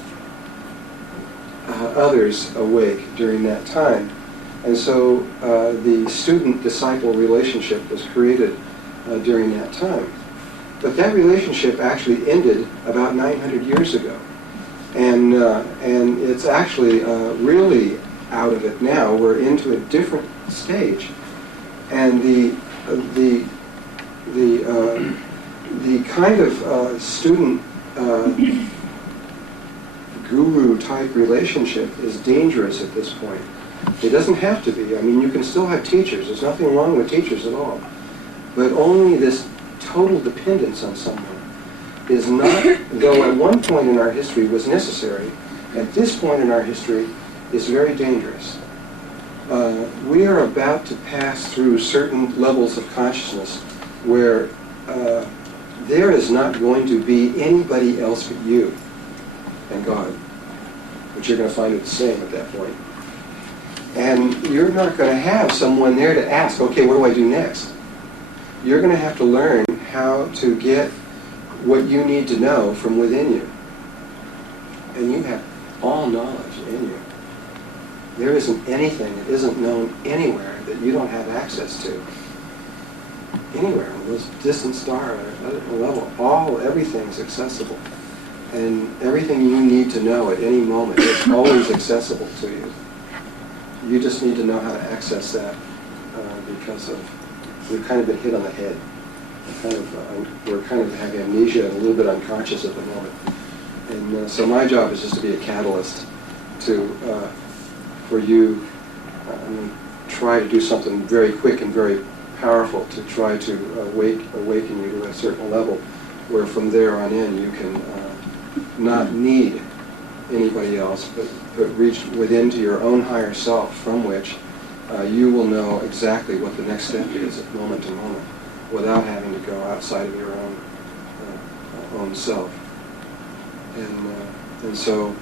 others awake during that time. And so the student-disciple relationship was created during that time. But that relationship actually ended about 900 years ago. And it's actually really out of it now. We're into a different stage. And the kind of student guru type relationship is dangerous at this point. It doesn't have to be. I mean, you can still have teachers. There's nothing wrong with teachers at all. But only this total dependence on someone is not, though at one point in our history was necessary, at this point in our history is very dangerous. We are about to pass through certain levels of consciousness where there is not going to be anybody else but you and God, but you're going to find it the same at that point. And you're not going to have someone there to ask, okay, what do I do next? You're going to have to learn how to get what you need to know from within you. And you have all knowledge in you. There isn't anything that isn't known anywhere that you don't have access to. Anywhere, on those distant star or other level, everything's accessible. And everything you need to know at any moment is always accessible to you. You just need to know how to access that because we've kind of been hit on the head. We're kind of having amnesia and a little bit unconscious at the moment. And so my job is just to be a catalyst for you. Try to do something very quick and very powerful to try to awaken you to a certain level, where from there on in you can not need anybody else, but reach within to your own higher self, from which you will know exactly what the next step is at moment to moment, without having to go outside of your own self. And so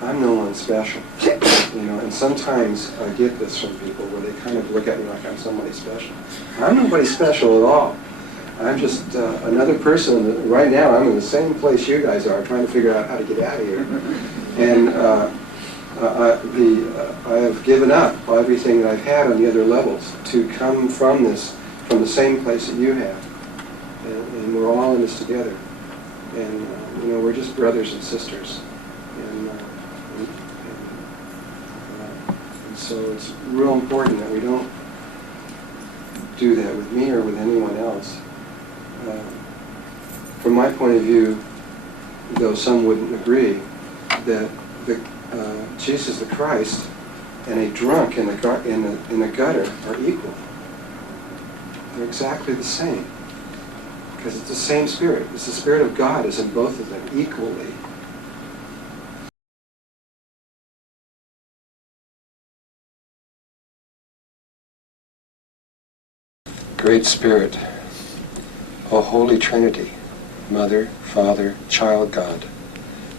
I'm no one special, and sometimes I get this from people where they kind of look at me like I'm somebody special. I'm nobody special at all. I'm just another person. Right now I'm in the same place you guys are, trying to figure out how to get out of here. And I have given up everything that I've had on the other levels to come from the same place that you have. And we're all in this together. And we're just brothers and sisters. And so it's real important that we don't do that with me or with anyone else. From my point of view, though some wouldn't agree, that Jesus the Christ and a drunk in the gutter are equal. They're exactly the same, because it's the same Spirit. It's the Spirit of God is in both of them equally. Great Spirit, O Holy Trinity, Mother, Father, Child God,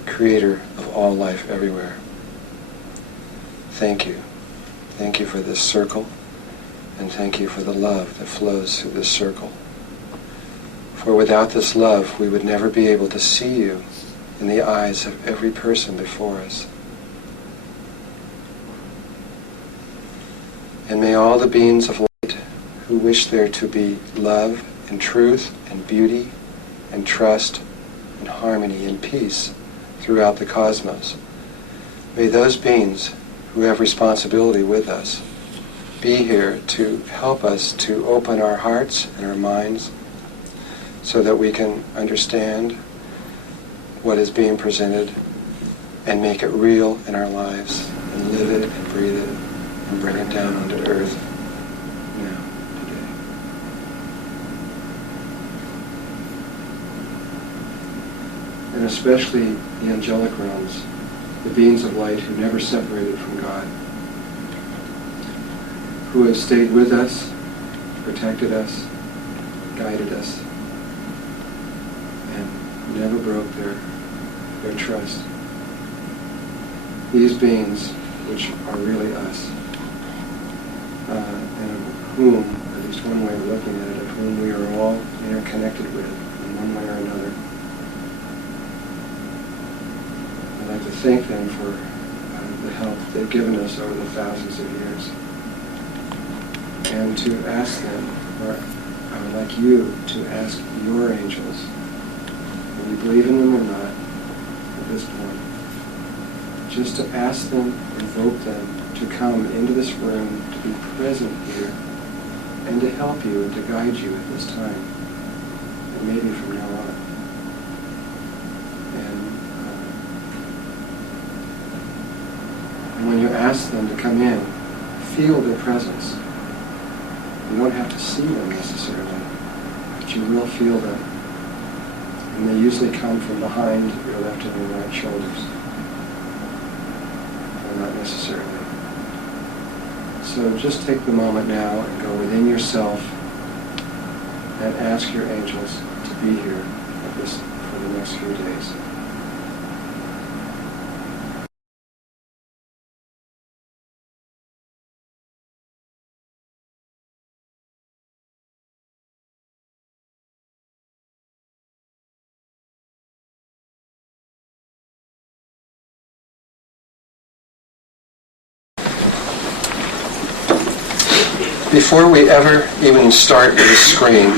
Creator of all life everywhere. Thank you. Thank you for this circle, and thank you for the love that flows through this circle. For without this love, we would never be able to see you in the eyes of every person before us. And may all the beings of light who wish there to be love and truth and beauty and trust and harmony and peace throughout the cosmos, may those beings who have responsibility with us be here to help us to open our hearts and our minds so that we can understand what is being presented and make it real in our lives and live it and breathe it and bring it down onto earth now, today. And especially the angelic realms, the beings of light who never separated from God, who have stayed with us, protected us, guided us, and never broke their trust. These beings, which are really us, and of whom, at least one way of looking at it, of whom we are all interconnected with in one way or another. I'd like to thank them for the help they've given us over the thousands of years. And to ask them, or I would like you to ask your angels, whether you believe in them or not at this point, just to ask them, invoke them, to come into this room, to be present here, and to help you and to guide you at this time, and maybe from now on. And when you ask them to come in, feel their presence. You don't have to see them necessarily, but you will feel them. And they usually come from behind your left and your right shoulders. Or not necessarily. So just take the moment now and go within yourself and ask your angels to be here for the next few days. Before we ever even start with the screen,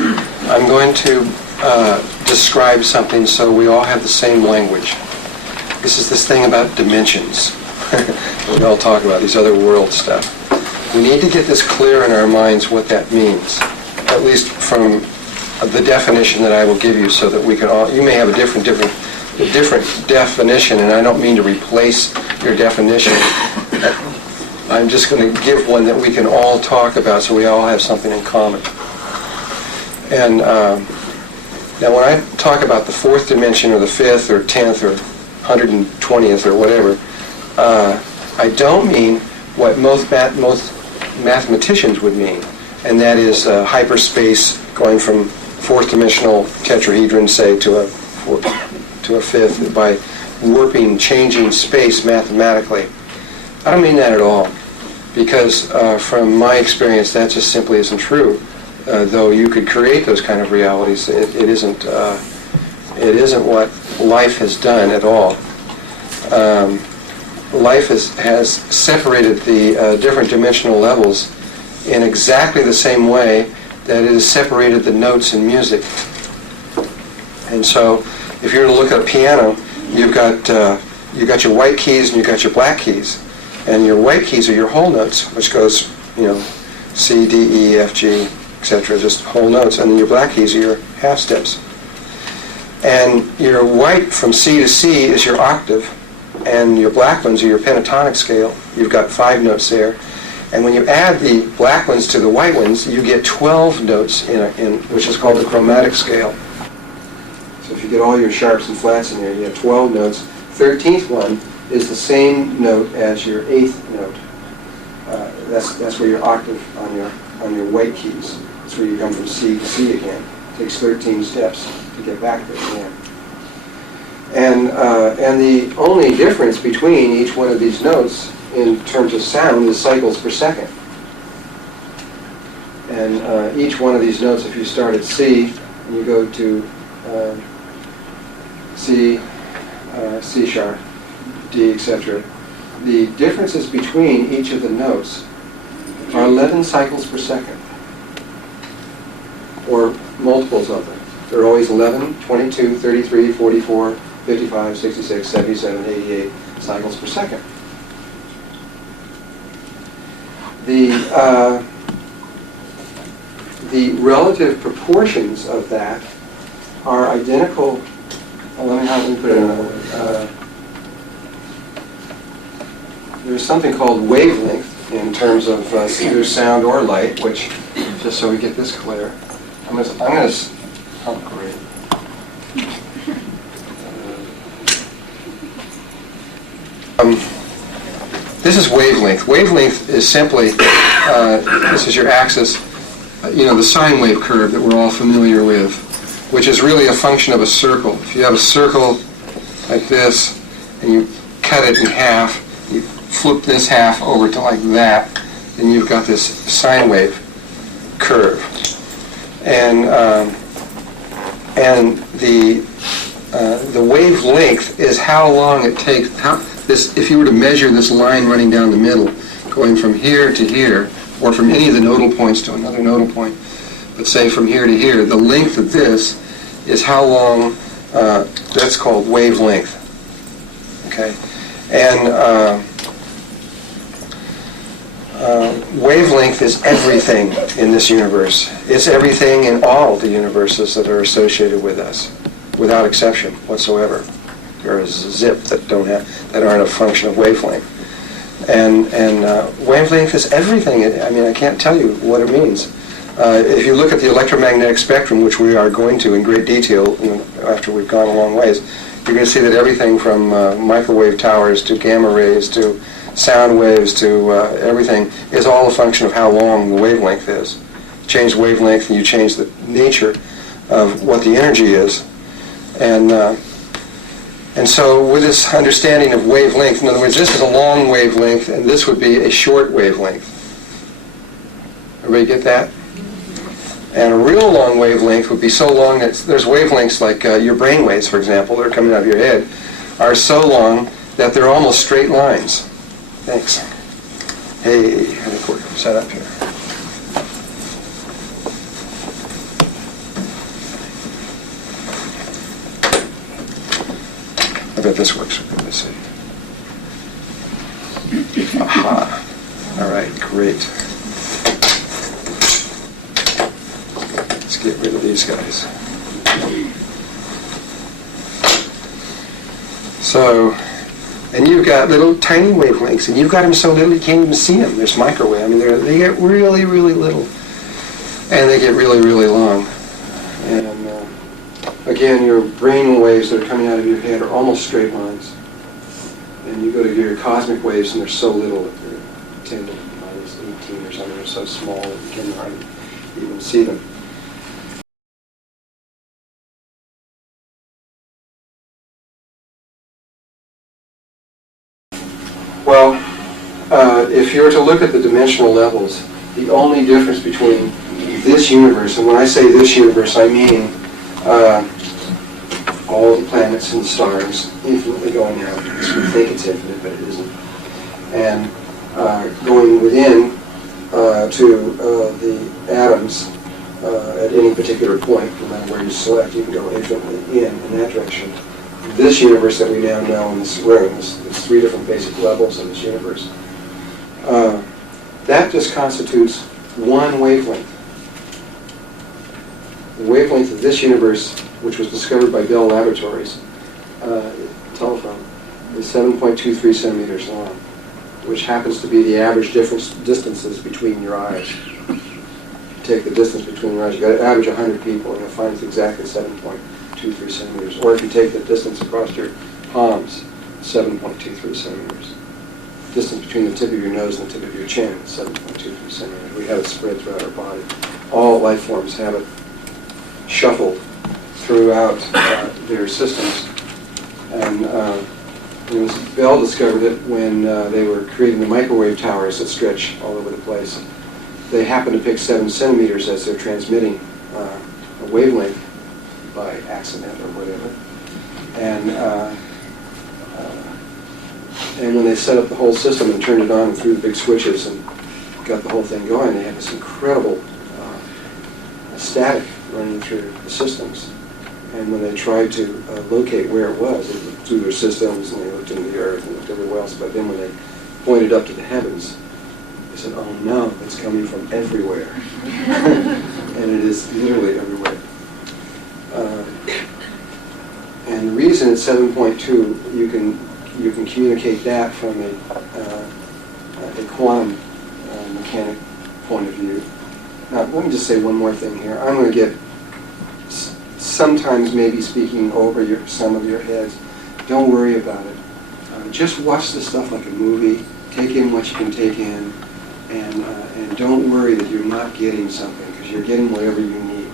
I'm going to describe something so we all have the same language. This is this thing about dimensions. we all talk about these other world stuff. We need to get this clear in our minds what that means, at least from the definition that I will give you, so that we can all, you may have a different definition, and I don't mean to replace your definition. I'm just going to give one that we can all talk about, so we all have something in common. And now when I talk about the fourth dimension, or the fifth, or 10th, or 120th, or whatever, I don't mean what most mathematicians would mean, and that is hyperspace, going from fourth dimensional tetrahedron, say, to a fifth, by warping, changing space mathematically. I don't mean that at all, because from my experience, that just simply isn't true. Though you could create those kind of realities, it isn't what life has done at all. Life has separated the different dimensional levels in exactly the same way that it has separated the notes in music. And so, if you were to look at a piano, you've got your white keys and you've got your black keys, and your white keys are your whole notes, which goes, C, D, E, F, G, etc., just whole notes, and then your black keys are your half steps. And your white from C to C is your octave, and your black ones are your pentatonic scale. You've got 5 notes there. And when you add the black ones to the white ones, you get 12 notes in which is called the chromatic scale. So if you get all your sharps and flats in there, you have 12 notes. 13th one is the same note as your 8th note. That's where your octave on your white keys. That's where you come from C to C again. It takes 13 steps to get back there again. And the only difference between each one of these notes in terms of sound is cycles per second. And each one of these notes, if you start at C and you go to C, C sharp, D, etc., the differences between each of the notes are 11 cycles per second, or multiples of them. There are always 11, 22, 33, 44, 55, 66, 77, 88 cycles per second. The relative proportions of that are identical. Let me put it another way. There's something called wavelength in terms of either sound or light, which, just so we get this clear, I'm going to oh, great. This is wavelength. Wavelength is simply, this is your axis, the sine wave curve that we're all familiar with, which is really a function of a circle. If you have a circle like this, and you cut it in half, you flip this half over to like that, and you've got this sine wave curve. And the wavelength is how long it takes. If you were to measure this line running down the middle, going from here to here, or from any of the nodal points to another nodal point, but say from here to here, the length of this is how long. That's called wavelength. Okay, and wavelength is everything in this universe. It's everything in all the universes that are associated with us, without exception whatsoever. There is a zip that aren't a function of wavelength. And wavelength is everything. I can't tell you what it means. If you look at the electromagnetic spectrum, which we are going to in great detail after we've gone a long ways, you're going to see that everything from microwave towers to gamma rays to sound waves to everything is all a function of how long the wavelength is. Change the wavelength and you change the nature of what the energy is. And so with this understanding of wavelength, in other words, this is a long wavelength and this would be a short wavelength. Everybody get that? And a real long wavelength would be so long that there's wavelengths like your brain waves, for example, that are coming out of your head, are so long that they're almost straight lines. Thanks. Hey, I think we're set up here. I bet this works. Let's see. Aha. All right, great. Let's get rid of these guys. So, and you've got little tiny wavelengths, and you've got them so little you can't even see them. There's microwave. I mean, they get really, really little, and they get really, really long. And again, your brain waves that are coming out of your head are almost straight lines. And you go to your cosmic waves, and they're so little that they're 10 to minus 18 or something. They're so small that you can't hardly even see them. Well, if you were to look at the dimensional levels, the only difference between this universe, and when I say this universe, I mean all the planets and the stars infinitely going out, because we think it's infinite, but it isn't. And going within to the atoms at any particular point, no matter where you select, you can go infinitely in that direction. This universe that we now know in this room, there's 3 different basic levels in this universe, that just constitutes one wavelength. The wavelength of this universe, which was discovered by Bell Laboratories, telephone, is 7.23 centimeters long, which happens to be the average distances between your eyes. Take the distance between your eyes, you've got to average 100 people, and you'll find it's exactly 7.23 centimeters. Or if you take the distance across your palms, 7.23 centimeters. Distance between the tip of your nose and the tip of your chin is 7.23 centimeters. We have it spread throughout our body. All life forms have it shuffled throughout their systems. And Bell discovered it when they were creating the microwave towers that stretch all over the place. They happened to pick 7 centimeters as they're transmitting a wavelength by accident or whatever. And when they set up the whole system and turned it on and threw the big switches and got the whole thing going, they had this incredible static running through the systems. And when they tried to locate where it was, they looked through their systems and they looked into the earth and looked everywhere else. But then when they pointed up to the heavens, they said, "Oh no, it's coming from everywhere." And it is literally everywhere. And the reason it's 7.2, you can communicate that from a quantum mechanic point of view. Now, let me just say one more thing here. I'm going to get sometimes maybe speaking over some of your heads. Don't worry about it. Just watch the stuff like a movie. Take in what you can take in, and don't worry that you're not getting something, because you're getting whatever you need.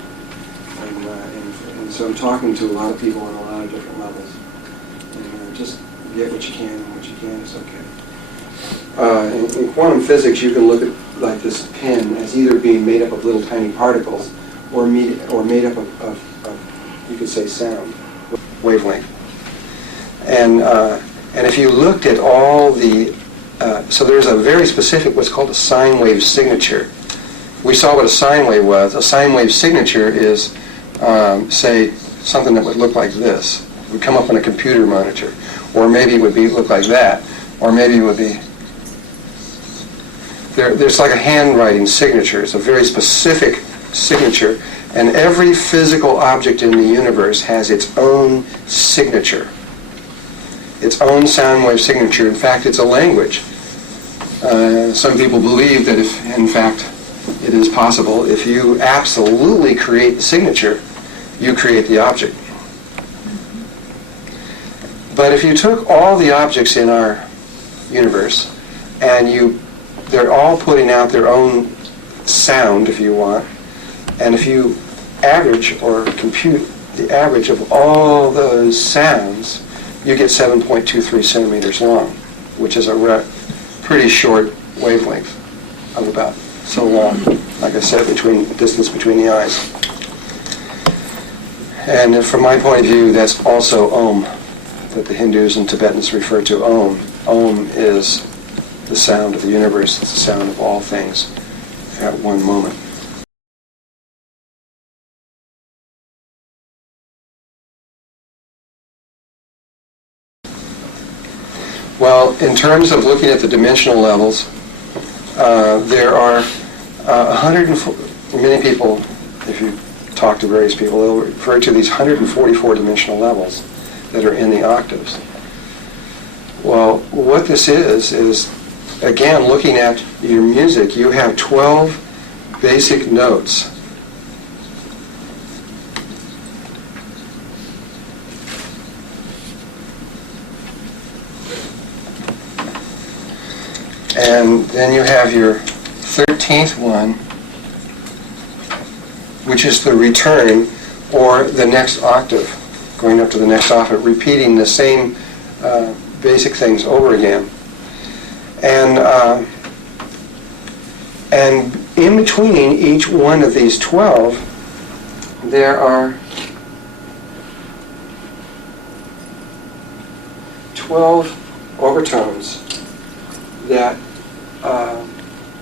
And so I'm talking to a lot of people on a lot of different levels. And just get what you can, and what you can is okay. In quantum physics, you can look at like this pin as either being made up of little tiny particles or made up of you could say sound, wavelength. And if you looked at all the, so there's a very specific what's called a sine wave signature. We saw what a sine wave was. A sine wave signature is, say, something that would look like this. It would come up on a computer monitor. Or maybe it would look like that. Or maybe it would be, there's like a handwriting signature. It's a very specific signature. And every physical object in the universe has its own signature. Its own sound wave signature. In fact, it's a language. Some people believe that if, in fact, it is possible, if you absolutely create the signature, you create the object. But if you took all the objects in our universe and they're all putting out their own sound, if you want, and if you average or compute the average of all those sounds, you get 7.23 centimeters long, which is a pretty short wavelength of about so long, like I said, the distance between the eyes. And from my point of view, that's also Om, that the Hindus and Tibetans refer to Om. Om is the sound of the universe. It's the sound of all things at one moment. Well, in terms of looking at the dimensional levels, there are 104, many people, if you talk to various people, they'll refer to these 144 dimensional levels that are in the octaves. Well, what this is again, looking at your music, you have 12 basic notes. And then you have your 13th one, which is the return, or the next octave, going up to the next octave, repeating the same basic things over again. And in between each one of these 12, there are 12 overtones that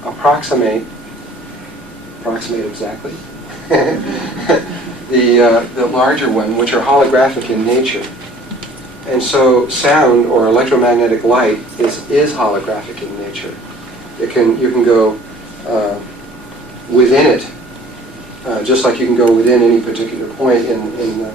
approximate exactly the larger one, which are holographic in nature. And so sound or electromagnetic light is holographic in nature. You can go within it, just like you can go within any particular point into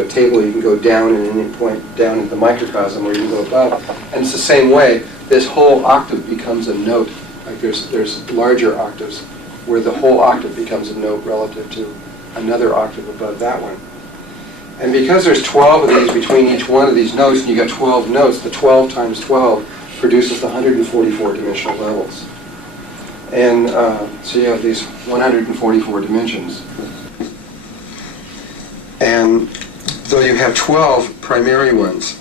a table. You can go down at any point down into the microcosm, or you can go above. And it's the same way. This whole octave becomes a note. Like there's larger octaves where the whole octave becomes a note relative to another octave above that one. And because there's 12 of these between each one of these notes, and you got 12 notes, the 12 times 12 produces the 144 dimensional levels. And so you have these 144 dimensions. And though you have 12 primary ones,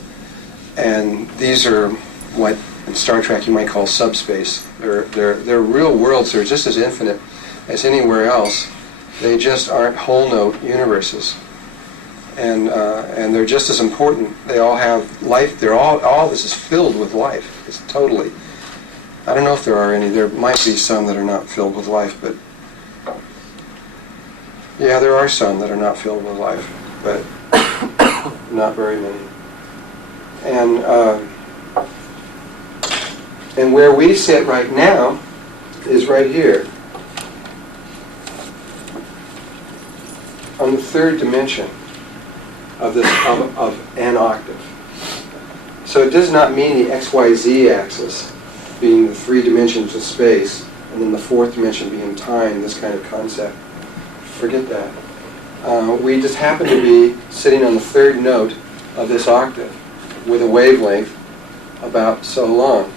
and these are what in Star Trek you might call subspace. They're real worlds. They're just as infinite as anywhere else. They just aren't whole note universes. And they're just as important. They all have life. All this is filled with life. It's totally. I don't know if there are any. There might be some that are not filled with life, but yeah, there are some that are not filled with life, but not very many. And where we sit right now is right here, on the third dimension of an octave. So it does not mean the XYZ axis being the 3 dimensions of space, and then the 4th dimension being time, this kind of concept. Forget that. We just happen to be sitting on the 3rd note of this octave with a wavelength about so long.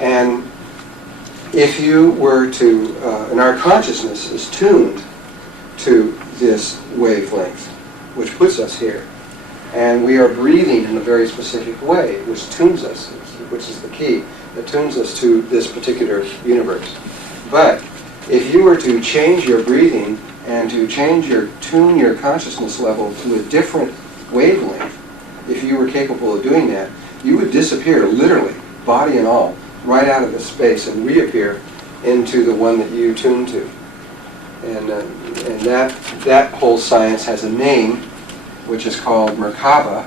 And if you were to, and our consciousness is tuned to this wavelength, which puts us here. And we are breathing in a very specific way, which tunes us, which is the key, that tunes us to this particular universe. But if you were to change your breathing and to tune your consciousness level to a different wavelength, if you were capable of doing that, you would disappear, literally, body and all, right out of this space and reappear into the one that you tune to. And that whole science has a name, which is called Merkaba.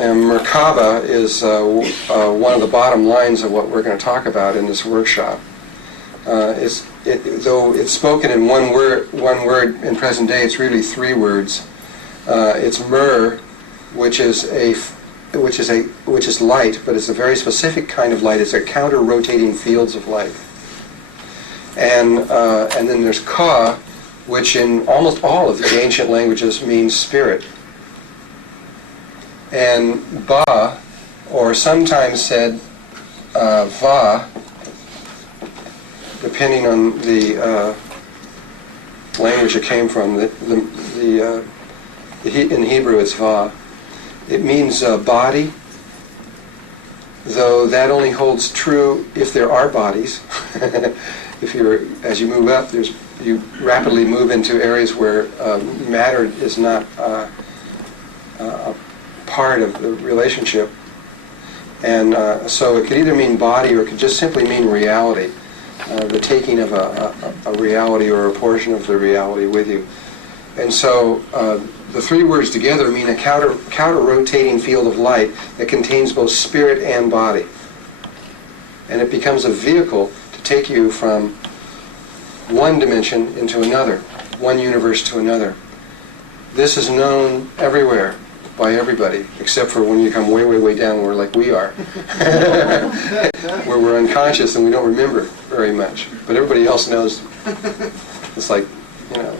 And Merkaba is one of the bottom lines of what we're going to talk about in this workshop. Though it's spoken in one word in present day, it's really 3 words. It's Mer, which is light, but it's a very specific kind of light. It's a counter-rotating fields of light. And then there's Ka, which in almost all of the ancient languages means spirit. And Ba, or sometimes said Va, depending on the language it came from. In Hebrew it's Va. It means body, though that only holds true if there are bodies. As you move up, you rapidly move into areas where matter is not a part of the relationship. And so it could either mean body or it could just simply mean reality, the taking of a reality or a portion of the reality with you. And so the three words together mean a counter-rotating field of light that contains both spirit and body. And it becomes a vehicle to take you from one dimension into another, one universe to another. This is known everywhere by everybody, except for when you come way, way, way down where like we are, where we're unconscious and we don't remember very much. But everybody else knows. It's like, you know,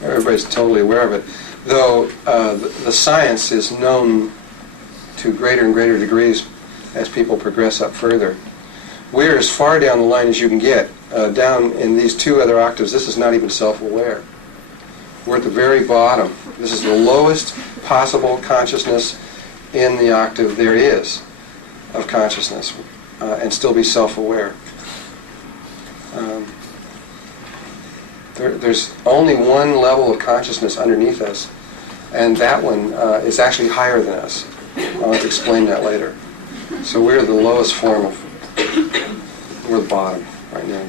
everybody's totally aware of it. Though the science is known to greater and greater degrees as people progress up further. We're as far down the line as you can get. Down in these two other octaves, this is not even self-aware. We're at the very bottom. This is the lowest possible consciousness in the octave there is of consciousness, and still be self-aware. There's only one level of consciousness underneath us, and that one is actually higher than us. I'll have to explain that later. So we're the lowest form of, we're the bottom right now.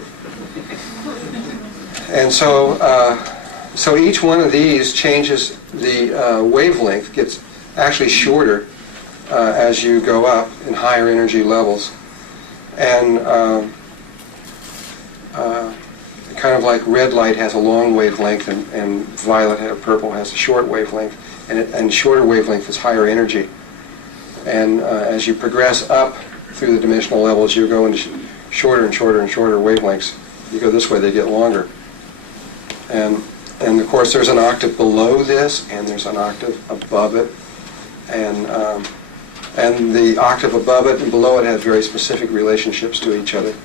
And so each one of these changes the wavelength, gets actually shorter as you go up in higher energy levels. And kind of like red light has a long wavelength and violet or purple has a short wavelength, and shorter wavelength is higher energy. And as you progress up through the dimensional levels, you go into shorter and shorter and shorter wavelengths. You go this way, they get longer. And of course there's an octave below this, and there's an octave above it. And the octave above it and below it have very specific relationships to each other.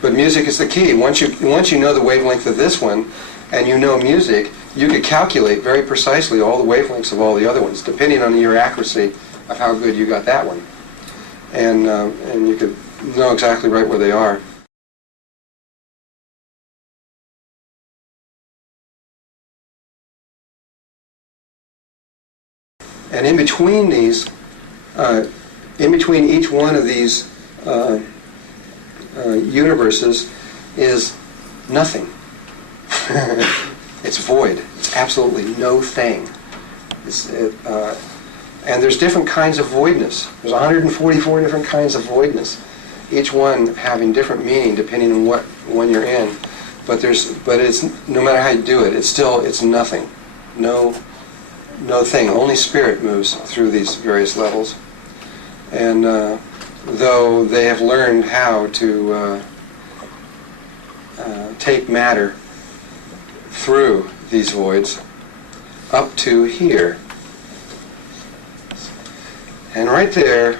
But music is the key. Once you know the wavelength of this one, and you know music, you could calculate very precisely all the wavelengths of all the other ones, depending on your accuracy of how good you got that one. And you could know exactly right where they are. And in between these, in between each one of these universes is nothing. It's void. It's absolutely no thing. And there's different kinds of voidness. There's 144 different kinds of voidness, each one having different meaning depending on what one you're in. But it's no matter how you do it, it's nothing. No thing. Only spirit moves through these various levels. And though they have learned how to take matter through these voids up to here. And right there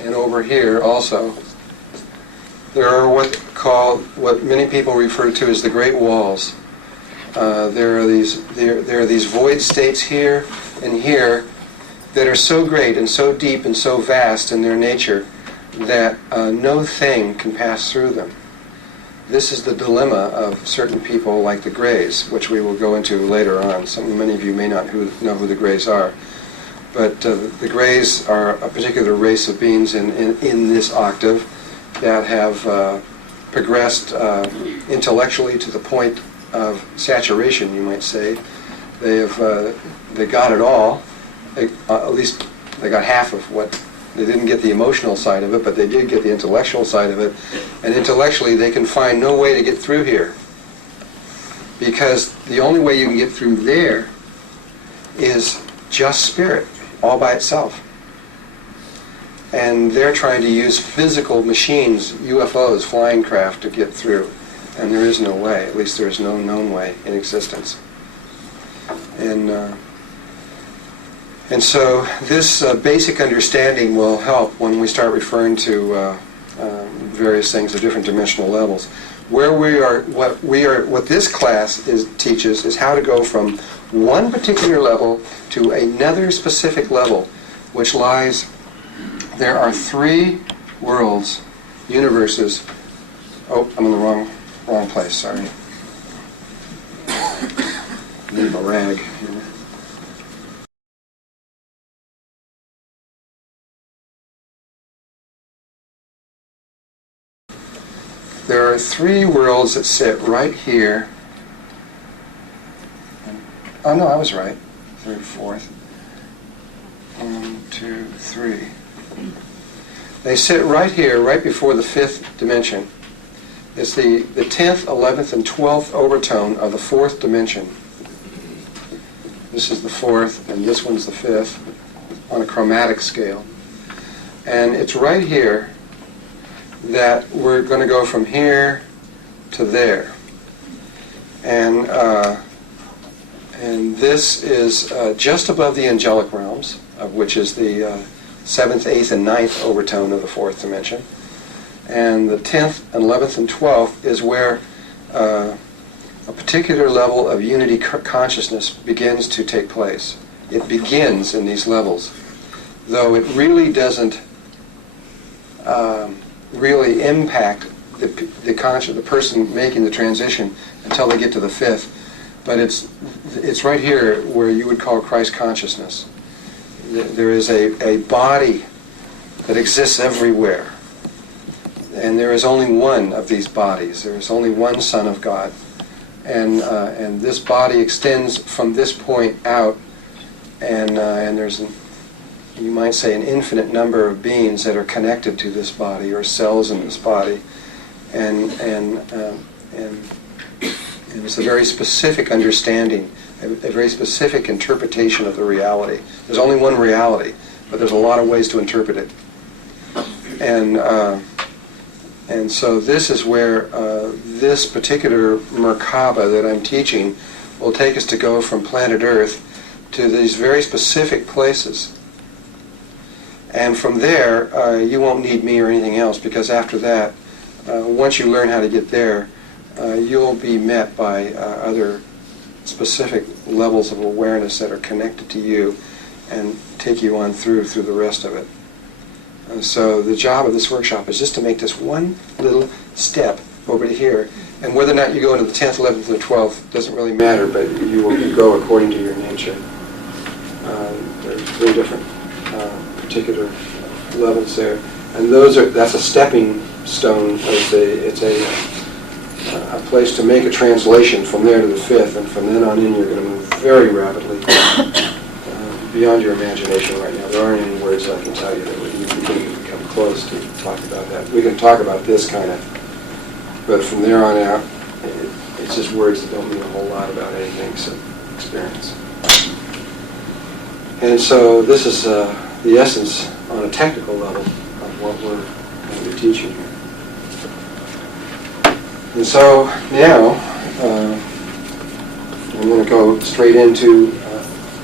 and over here also, there are what many people refer to as the Great Walls. There are these void states here and here that are so great and so deep and so vast in their nature that no thing can pass through them. This is the dilemma of certain people like the Greys, which we will go into later on. Many of you may not know who the Greys are. But the Greys are a particular race of beings in this octave that have progressed intellectually to the point of saturation, you might say. They got it all. At least they got half of what. They didn't get the emotional side of it, but they did get the intellectual side of it. And intellectually, they can find no way to get through here, because the only way you can get through there is just spirit, all by itself. And they're trying to use physical machines, UFOs, flying craft, to get through. And there is no way, at least there is no known way in existence. And so this basic understanding will help when we start referring to various things at different dimensional levels. What this class teaches is how to go from one particular level to another specific level, which lies. There are 3 worlds, universes. Oh, I'm in the wrong place. Sorry. Need a rag. there are three worlds that sit right here. Oh no, I was right. Third, fourth. 1, 2, 3. They sit right here, right before the fifth dimension. It's the 10th, 11th, and 12th overtone of the fourth dimension. This is the fourth, and this one's the fifth on a chromatic scale. And it's right here that we're going to go from here to there. And this is just above the angelic realms, which is the 7th, 8th, and 9th overtone of the fourth dimension. And the 10th, 11th, and 12th is where a particular level of unity consciousness begins to take place. It begins in these levels, though it really doesn't really impact the person making the transition until they get to the fifth. But it's right here where you would call Christ consciousness. There is a body that exists everywhere. And there is only one of these bodies. There is only one Son of God. And this body extends from this point out, and there's, you might say, an infinite number of beings that are connected to this body, or cells in this body. And it's a very specific understanding, a very specific interpretation of the reality. There's only one reality, but there's a lot of ways to interpret it. And so this is where this particular Merkaba that I'm teaching will take us to go from planet Earth to these very specific places. And from there, you won't need me or anything else, because after that, once you learn how to get there, you'll be met by other specific levels of awareness that are connected to you and take you on through the rest of it. So the job of this workshop is just to make this one little step over to here. And whether or not you go into the 10th, 11th, or 12th doesn't really matter, but you will go according to your nature. There's three different particular levels there. And that's a stepping stone. It's a place to make a translation from there to the fifth, and from then on in you're going to move very rapidly beyond your imagination right now. There aren't any words I can tell you that you can come close to talk about that. We can talk about this kind of, but from there on out, it's just words that don't mean a whole lot about anything except experience. And so this is the essence on a technical level of what we're going to be teaching here. And so now I'm going to go straight into,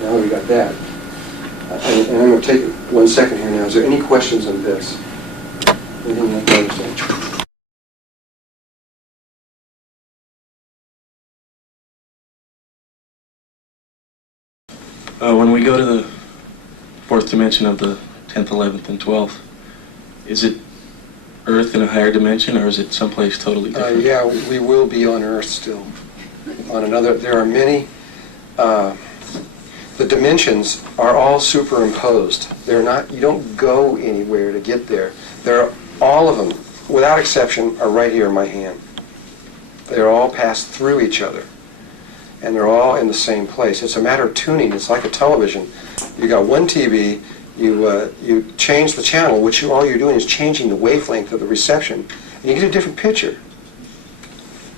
now that we got that, and I'm going to take 1 second here now. Is there any questions on this? Anything you don't understand? When we go to the fourth dimension of the 10th, 11th, and 12th, is it Earth in a higher dimension, or is it someplace totally different? Yeah, we will be on Earth still. On another, there are many. The dimensions are all superimposed. They're not. You don't go anywhere to get there. All of them, without exception, are right here in my hand. They're all passed through each other, and they're all in the same place. It's a matter of tuning. It's like a television. You got one TV. You change the channel, which all you're doing is changing the wavelength of the reception, and you get a different picture.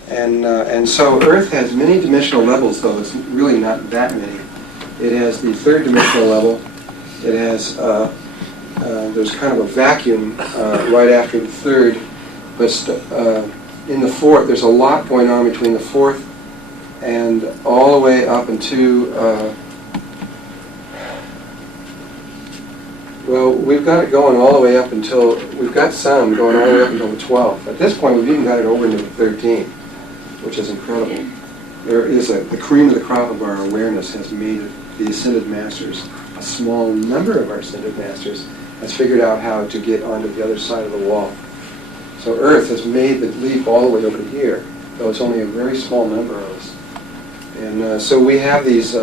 And so Earth has many dimensional levels, though it's really not that many. It has the third dimensional level. It has there's kind of a vacuum right after the third, but in the fourth there's a lot going on between the fourth and all the way up into. Well, we've got it going all the way up until, we've got some going all the way up until the 12th. At this point, we've even got it over into the 13th, which is incredible. There is the cream of the crop of our awareness has made the Ascended Masters, a small number of our Ascended Masters, has figured out how to get onto the other side of the wall. So Earth has made the leap all the way over to here, though it's only a very small number of us. And so we have these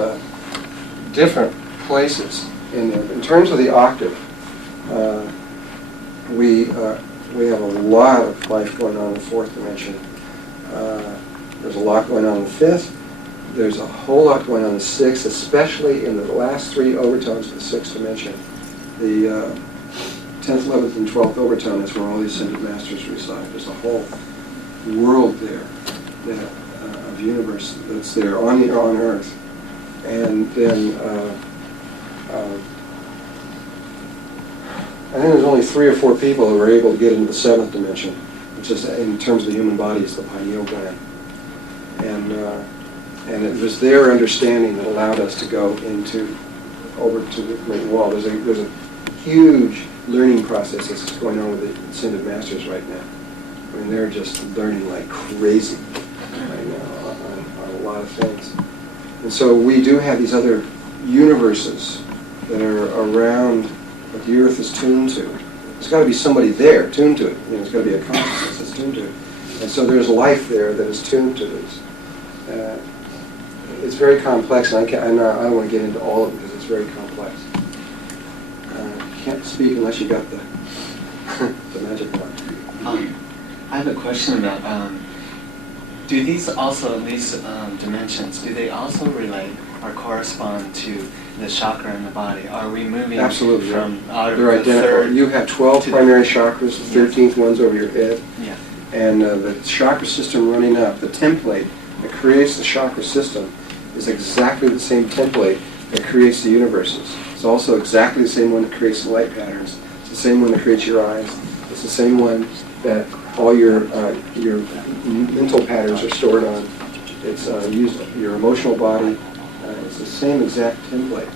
different places in there. In terms of the octave, we we have a lot of life going on in the fourth dimension. There's a lot going on in the fifth. There's a whole lot going on in the sixth, especially in the last three overtones of the sixth dimension. The 10th, 11th, and 12th overtone is where all the ascended masters reside. There's a whole world there that, of universe that's there on Earth. And then there's only 3 or 4 people who were able to get into the 7th dimension, which is, in terms of the human body, is the pineal gland. And it was their understanding that allowed us to go over to the Great Wall. There's a huge learning process that's going on with the ascended masters right now. I mean, they're just learning like crazy right now on a lot of things. And so we do have these other universes that are around what the Earth is tuned to. There's got to be somebody there tuned to it. You know, there's got to be a consciousness that's tuned to it. And so there's life there that is tuned to this. It's very complex, and I don't want to get into all of it because it's very complex. You can't speak unless you got the the magic wand. I have a question about, do these also, these dimensions, do they also relate or correspond to the chakra in the body? Are we moving Absolutely, from out of they're the identical. third? You have 12 primary chakras, the 13th one's over your head. Yeah. And the chakra system running up, the template that creates the chakra system is exactly the same template that creates the universes. It's also exactly the same one that creates the light patterns. It's the same one that creates your eyes. It's the same one that all your mental patterns are stored on. It's used your emotional body. It's the same exact template,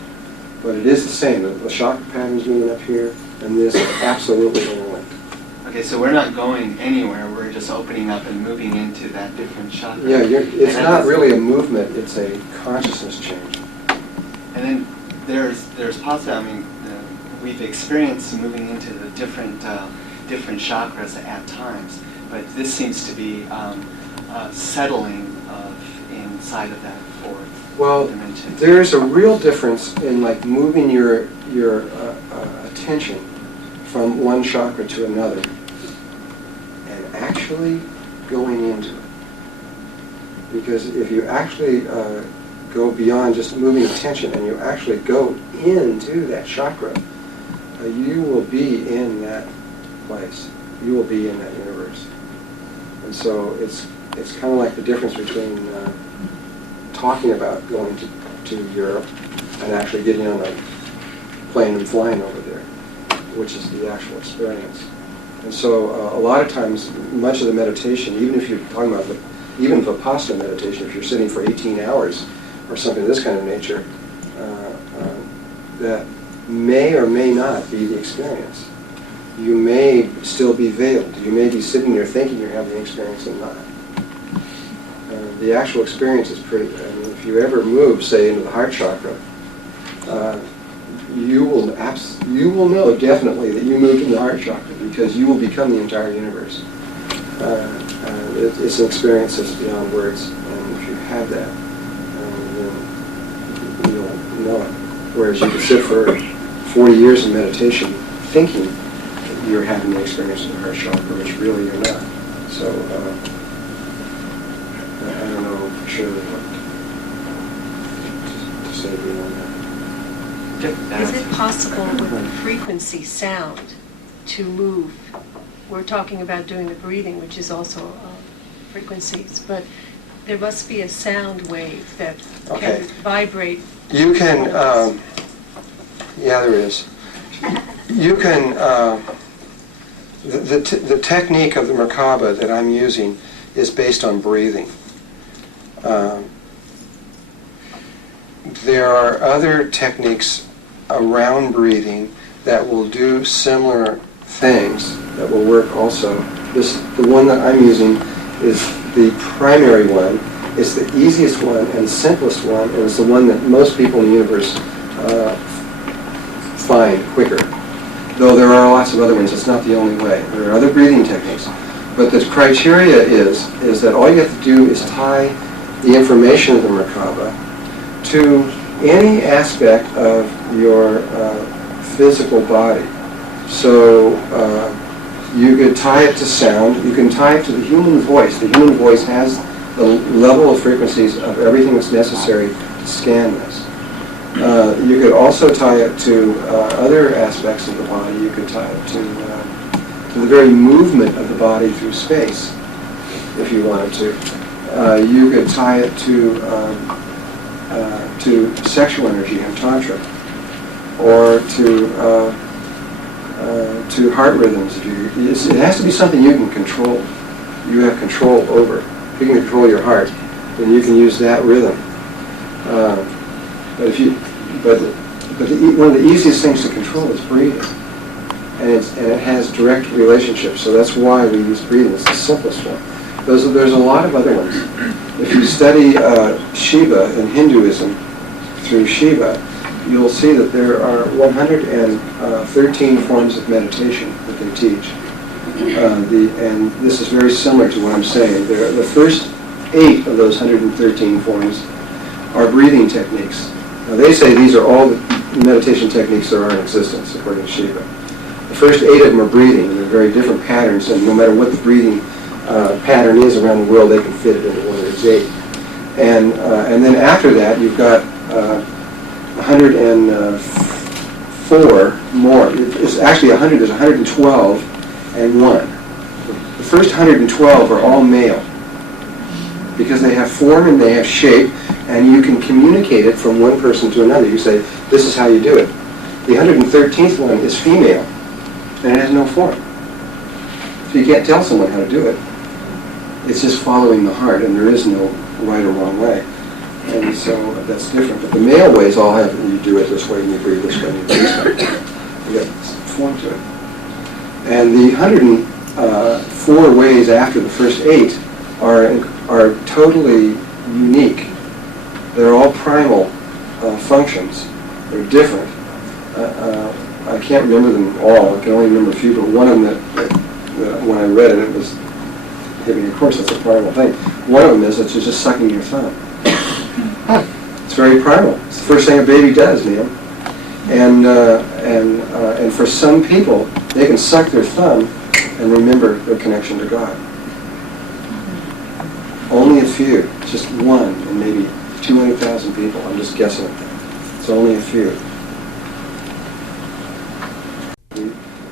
but it is the same. The chakra patterns moving up here, and this are absolutely interlinked. Okay, so we're not going anywhere. We're just opening up and moving into that different chakra. Yeah, it's not really a movement. It's a consciousness change. And then there's possibly, I mean, we've experienced moving into the different chakras at times, but this seems to be settling inside of that fourth dimension. There's a real difference in like moving your attention from one chakra to another and actually going into it. Because if you actually go beyond just moving attention and you actually go into that chakra, you will be in that place. You will be in that universe. And so it's kind of like the difference between talking about going to Europe and actually getting on a plane and flying over there, which is the actual experience. And so a lot of times, much of the meditation, even if you're talking about even Vipassana meditation, if you're sitting for 18 hours or something of this kind of nature, that may or may not be the experience. You may still be veiled. You may be sitting there thinking you're having the experience and not. The actual experience is pretty, I mean, if you ever move, say, into the heart chakra, you will know definitely that you moved in the heart chakra because you will become the entire universe. It's an experience that's beyond words, and if you have that, then you'll know it. Whereas you could sit for 40 years in meditation thinking that you're having the experience of the heart chakra, which really you're not. So I don't know for sure what to say beyond that. Is it possible with the frequency sound to move? We're talking about doing the breathing, which is also frequencies, but there must be a sound wave that can vibrate. You can, yeah, there is. You can, the technique of the Merkaba that I'm using is based on breathing. There are other techniques around breathing that will do similar things that will work also. The one that I'm using is the primary one. It's the easiest one and simplest one, and it's the one that most people in the universe find quicker. Though there are lots of other ones, it's not the only way. There are other breathing techniques. But the criteria is that all you have to do is tie the information of the Merkaba to any aspect of your physical body. So You could tie it to sound. You can tie it to the human voice. The human voice has the level of frequencies of everything that's necessary to scan this. You could also tie it to other aspects of the body. You could tie it to the very movement of the body through space, if you wanted to. You could tie it to sexual energy and tantra, or to heart rhythms. It has to be something you can control. You have control over. If you can control your heart, then you can use that rhythm. But one of the easiest things to control is breathing, and it has direct relationships. So that's why we use breathing. It's the simplest one. There's a lot of other ones. If you study Shiva in Hinduism through Shiva, you'll see that there are 113 forms of meditation that they teach. And this is very similar to what I'm saying. The first 8 of those 113 forms are breathing techniques. Now they say these are all the meditation techniques that are in existence, according to Shiva. The first 8 of them are breathing, and they're very different patterns, and no matter what the breathing pattern is around the world, they can fit it into one of these 8. And then after that, you've got 104 more. It's actually 100. There's 112 and 1. The first 112 are all male because they have form and they have shape, and you can communicate it from one person to another. You say, this is how you do it. The 113th one is female, and it has no form. So you can't tell someone how to do it. It's just following the heart, and there is no right or wrong way. And so that's different. But the male ways all have, you do it this way, and you breathe this way, and you breathe this way. You got form to it. And the 104 ways after the first 8 are totally unique. They're all primal functions. They're different. I can't remember them all. I can only remember a few, but one of them that when I read it, it was hit me. Of course, that's a primal thing. One of them is that you're just sucking your thumb. It's very primal. It's the first thing a baby does, Neil. And for some people, they can suck their thumb and remember their connection to God. Only a few, just one in maybe 200,000 people. I'm just guessing at that. It's only a few.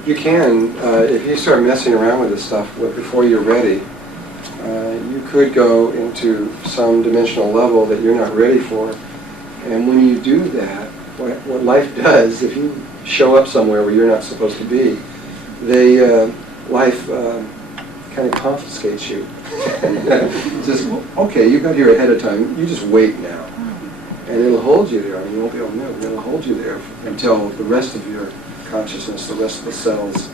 You can, if you start messing around with this stuff before you're ready, you could go into some dimensional level that you're not ready for. And when you do that, what life does, if you show up somewhere where you're not supposed to be, life kind of confiscates you. Says, okay, you got here ahead of time, you just wait now. And it'll hold you there. I mean, you won't be able to move. And it'll hold you there until the rest of your consciousness, the rest of the cells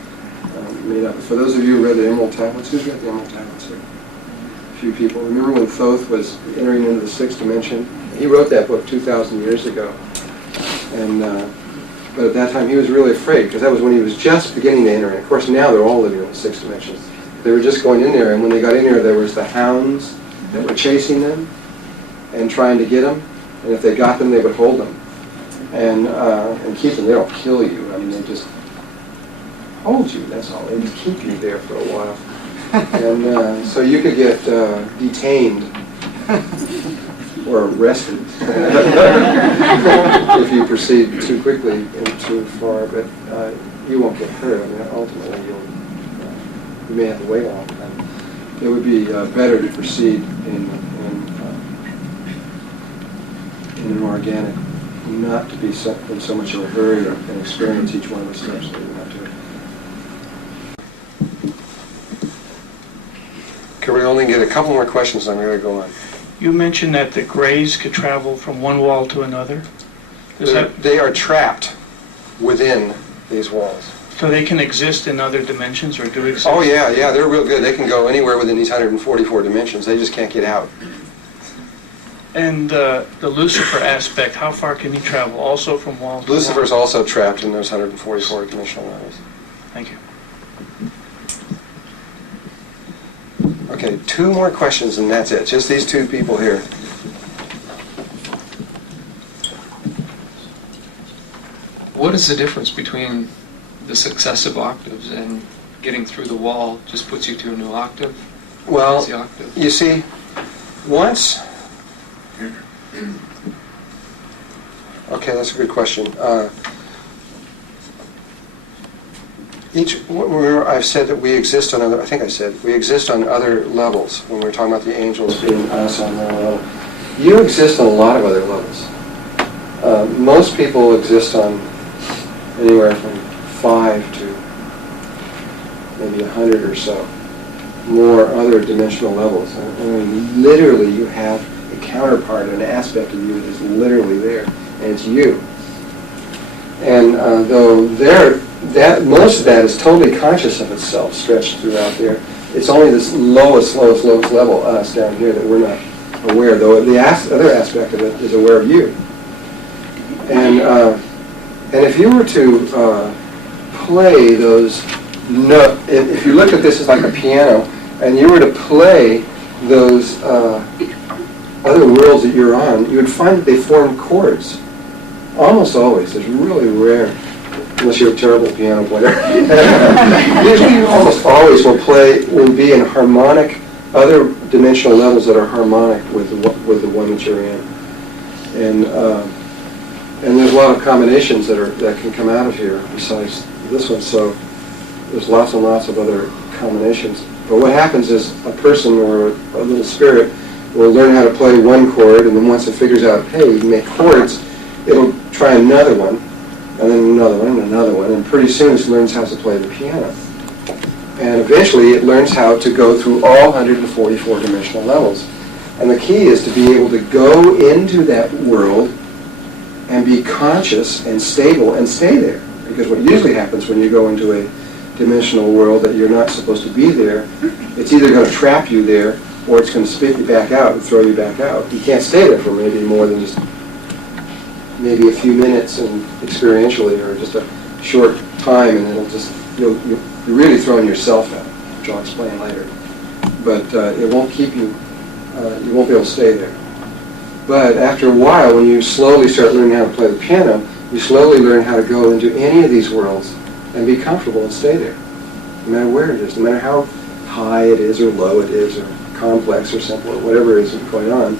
made up. For those of you who read the Emerald Tablets, who's got the Emerald Tablets here? A few people. Remember when Thoth was entering into the 6th dimension? He wrote that book 2,000 years ago. And but at that time he was really afraid, because that was when he was just beginning to enter. And of course now they're all living in the 6th dimension. They were just going in there, and when they got in there, there was the hounds that were chasing them and trying to get them. And if they got them, they would hold them and keep them. They don't kill you. I mean, they just hold you. That's all. They just keep you there for a while. And so you could get detained or arrested if you proceed too quickly and too far. But you won't get hurt. I mean, ultimately, you may have to wait a long time. It would be better to proceed in an organic, not to be in so much of a hurry and experience each one of the steps that you want to. Can we only get a couple more questions? I'm going to go on. You mentioned that the grays could travel from one wall to another. They are trapped within these walls. So they can exist in other dimensions, or do exist? Oh yeah, they're real good. They can go anywhere within these 144 dimensions. They just can't get out. And the Lucifer aspect, how far can he travel? Also from wall to wall? Lucifer's also trapped in those 144 dimensional levels. Thank you. Okay, 2 more questions and that's it. Just these 2 people here. What is the difference between the successive octaves and getting through the wall just puts you to a new octave? Well, What's the octave? you see, once... Okay, that's a good question. I've said that we exist on other, I think I said, we exist on other levels when we're talking about the angels being us on their level. You exist on a lot of other levels. Most people exist on anywhere from 5 to maybe 100 or so more other dimensional levels. I mean, literally you have a counterpart, an aspect of you that's literally there, and it's you. And though most of that is totally conscious of itself, stretched throughout there, it's only this lowest level, us down here, that we're not aware, though the other aspect of it is aware of you. And if you were to play those notes, if you look at this as like a piano, and you were to play those other worlds that you're on, you would find that they form chords. Almost always. It's really rare, unless you're a terrible piano player. Usually you almost always will be in harmonic, other dimensional levels that are harmonic with the one that you're in. And there's a lot of combinations that can come out of here besides this one. So there's lots and lots of other combinations. But what happens is a person or a little spirit will learn how to play one chord, and then once it figures out, hey, you can make chords, it'll try another one, and then another one, and another one, and pretty soon it learns how to play the piano. And eventually it learns how to go through all 144 dimensional levels. And the key is to be able to go into that world and be conscious and stable and stay there. Because what usually happens when you go into a dimensional world that you're not supposed to be there, it's either going to trap you there or it's going to spit you back out and throw you back out. You can't stay there for maybe more than just maybe a few minutes and experientially, or just a short time, and it'll just, you're really throwing yourself out, which I'll explain later. But it won't keep you, you won't be able to stay there. But after a while, when you slowly start learning how to play the piano, you slowly learn how to go into any of these worlds and be comfortable and stay there, no matter where it is, no matter how high it is or low it is or complex or simple or whatever is going on.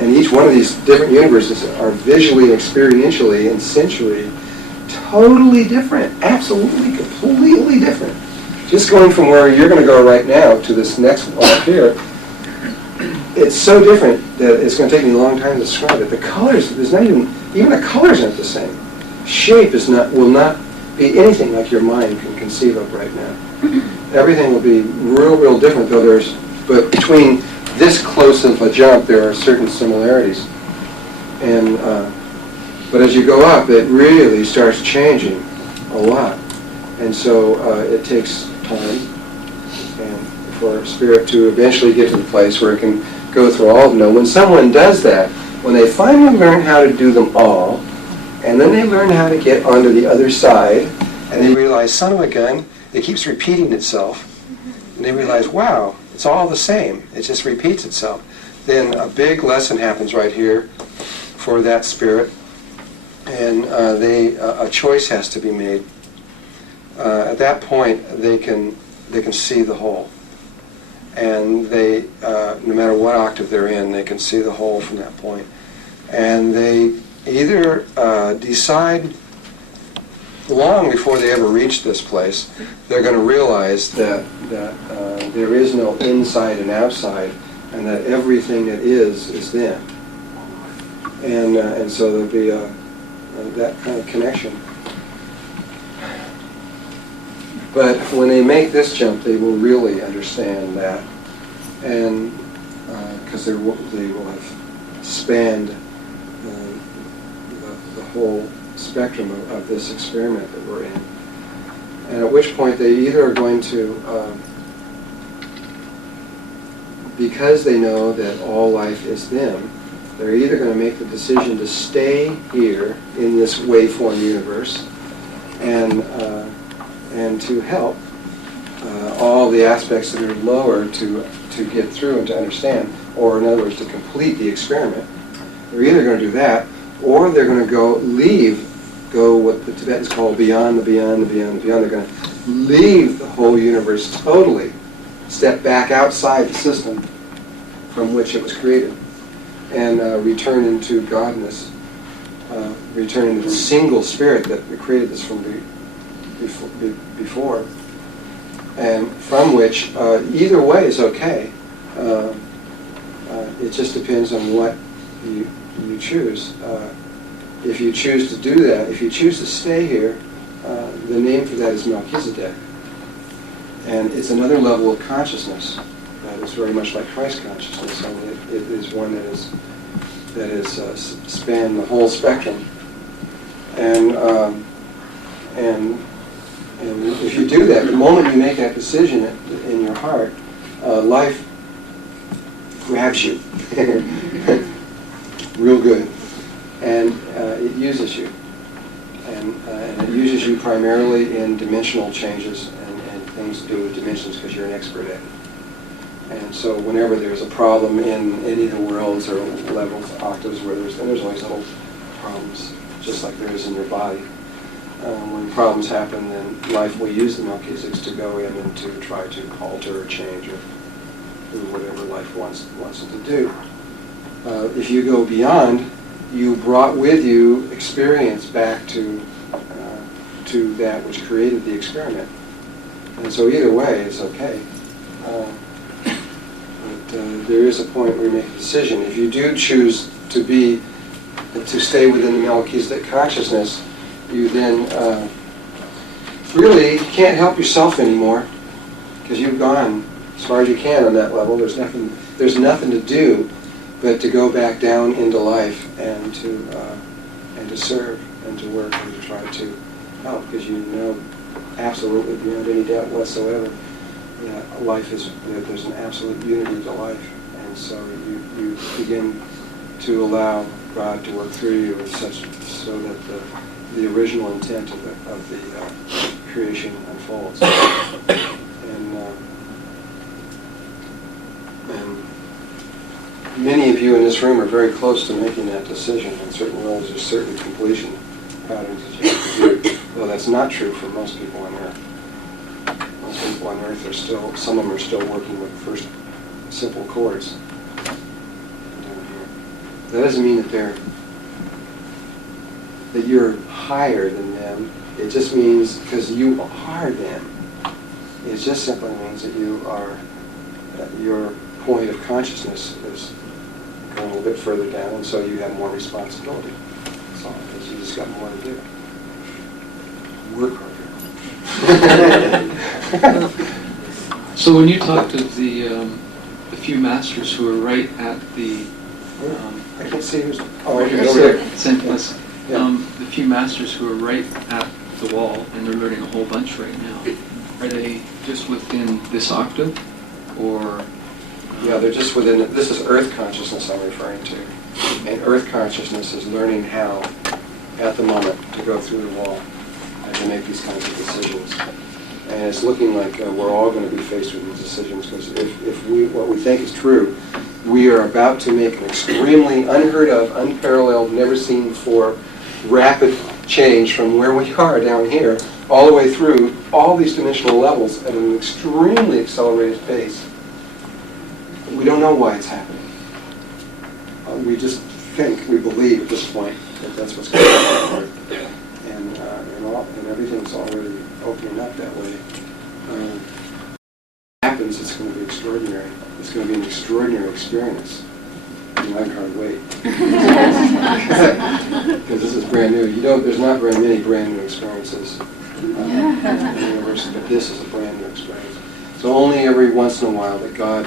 And each one of these different universes are visually, experientially, and sensually totally different, absolutely, completely different. Just going from where you're going to go right now to this next one up here, it's so different that it's going to take me a long time to describe it. The colors, there's not even the colors aren't the same. Shape will not be anything like your mind can conceive of right now. Everything will be real different, but between this close of a jump, there are certain similarities. And but as you go up, it really starts changing a lot. And so it takes time and for spirit to eventually get to the place where it can go through all of them. Now, when someone does that, when they finally learn how to do them all, and then they learn how to get onto the other side, and they realize, son of a gun, it keeps repeating itself, and they realize, wow, it's all the same. It just repeats itself. Then a big lesson happens right here for that spirit, and a choice has to be made. At that point, they can see the whole, and they, no matter what octave they're in, they can see the whole from that point. And they either decide long before they ever reach this place, they're going to realize that there is no inside and outside, and that everything that is them. And so there'll be that kind of connection. But when they make this jump, they will really understand that, and because they will have spanned the whole spectrum of this experiment that we're in. And at which point they either are going to, because they know that all life is them, they're either going to make the decision to stay here in this waveform universe and to help all the aspects that are lower to get through and to understand, or in other words, to complete the experiment. They're either going to do that, or they're going to go leave go what the Tibetans call beyond the beyond, the beyond, the beyond. They're going to leave the whole universe totally, step back outside the system from which it was created, and return into Godness, return into the single spirit that created this from before, and from which either way is okay. It just depends on what you choose. If you choose to do that, if you choose to stay here, the name for that is Melchizedek. And it's another level of consciousness that is very much like Christ consciousness, and it is one that is span the whole spectrum. And if you do that, the moment you make that decision in your heart, life grabs you real good, and it uses you, and it uses you primarily in dimensional changes and things to do with dimensions, because you're an expert at it. And so whenever there's a problem in any of the worlds or levels, octaves, where there's always little problems, just like there is in your body. When problems happen, then life will use the Melchizedeks to go in and to try to alter or change or do whatever life wants it to do. If you go beyond, you brought with you experience back to that which created the experiment. And so either way is okay. But there is a point where you make a decision. If you do choose to stay within the Melchizedek consciousness, you then really can't help yourself anymore, because you've gone as far as you can on that level. There's nothing to do but to go back down into life and to serve and to work and to try to help, because you know absolutely beyond any doubt whatsoever that there's an absolute unity to life, and so you begin to allow God to work through you so that the original intent of the creation unfolds. And many of you in this room are very close to making that decision. In certain roles, there's certain completion patterns that you have to do. Though that's not true for most people on Earth. Most people on Earth some of them are still working with first simple chords down here. That doesn't mean that you're higher than them. It just means because you are them. It just simply means that your point of consciousness is going a little bit further down, and so you have more responsibility. That's all, because you just got more to do. Work harder. So when you talk to the few masters who are right at the I can't see who's. Oh, right here, over there. Senseless. Yeah. The few masters who are right at the wall, and they're learning a whole bunch right now, are they just within this octave, or? Yeah, they're just within it. This is Earth consciousness I'm referring to. And Earth consciousness is learning how, at the moment, to go through the wall and to make these kinds of decisions. And it's looking like we're all going to be faced with these decisions, because if what we think is true, we are about to make an extremely unheard of, unparalleled, never seen before, rapid change from where we are down here all the way through all these dimensional levels at an extremely accelerated pace. We don't know why it's happening. We just think, we believe at this point that that's what's going on. And everything's already opening up that way. Happens, it's going to be extraordinary. It's going to be an extraordinary experience. And I can't wait. Because this is brand new. There's not very many brand new experiences in the universe, but this is a brand new experience. So only every once in a while that God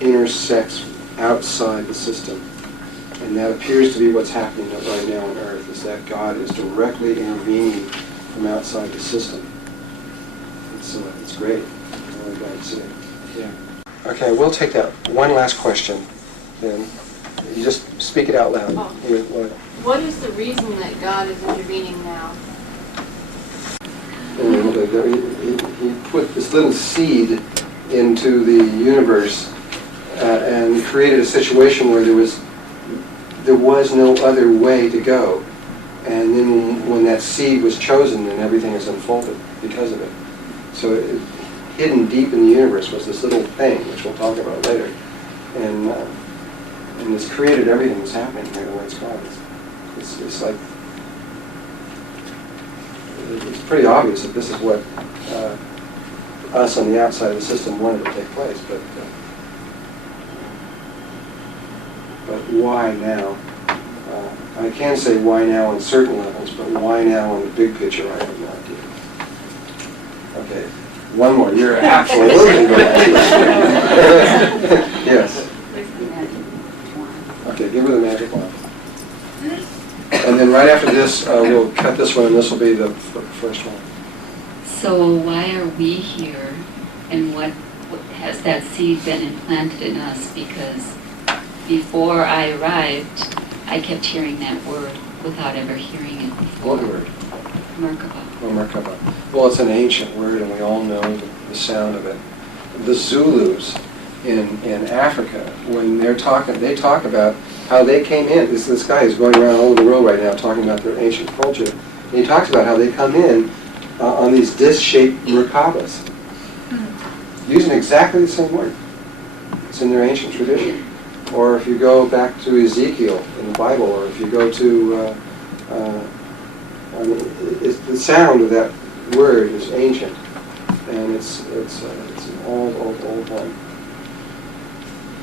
intersects outside the system. And that appears to be what's happening right now on Earth, is that God is directly intervening from outside the system. It's great. I'm really glad to see it. Yeah. Okay, we'll take that one last question. Then you just speak it out loud. Oh. What is the reason that God is intervening now? And he put this little seed into the universe and created a situation where there was no other way to go. And then when that seed was chosen, then everything is unfolded because of it. So hidden deep in the universe was this little thing, which we'll talk about later. And it's created everything that's happening here the way it's gone. It's like, it's pretty obvious that this is what us on the outside of the system wanted to take place, but why now? I can say why now on certain levels, but why now on the big picture, I have no idea. Okay, one more. You're absolutely right. Yes. Okay, give her the magic wand. And then right after this, we'll cut this one, and this will be the first one. So why are we here, and what has that seed been implanted in us? Because before I arrived, I kept hearing that word without ever hearing it before. What word? Merkaba. Oh, Merkaba. Well, it's an ancient word, and we all know the sound of it. The Zulus in Africa, when they talk about how they came in. This guy is going around all over the world right now talking about their ancient culture. And he talks about how they come in on these disc-shaped Merkabas, using exactly the same word. It's in their ancient tradition. Or if you go back to Ezekiel in the Bible, or if you go to, the sound of that word is ancient, and it's an old one.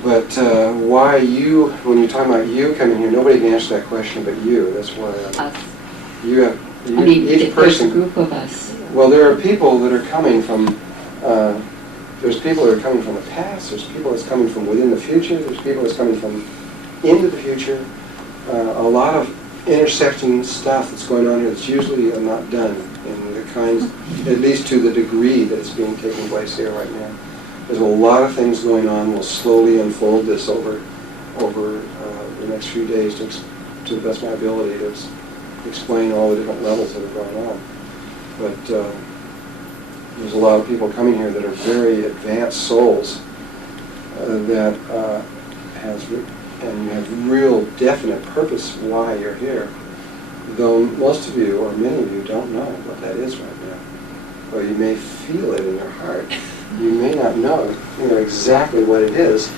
But why you, when you're talking about you coming here, nobody can answer that question but you. That's why you have, each person. There's a group of us. Well, there are people that are coming from, there's people that are coming from the past, there's people that's coming from within the future, there's people that's coming from into the future. A lot of intersecting stuff that's going on here that's usually not done in the kinds, at least to the degree that it's taking place here right now. There's a lot of things going on. We'll slowly unfold this over the next few days to the best of my ability to explain all the different levels that are going on. But there's a lot of people coming here that are very advanced souls that and you have real definite purpose why you're here. Though most of you, or many of you, don't know what that is right now. Or you may feel it in your heart. You may not know exactly what it is.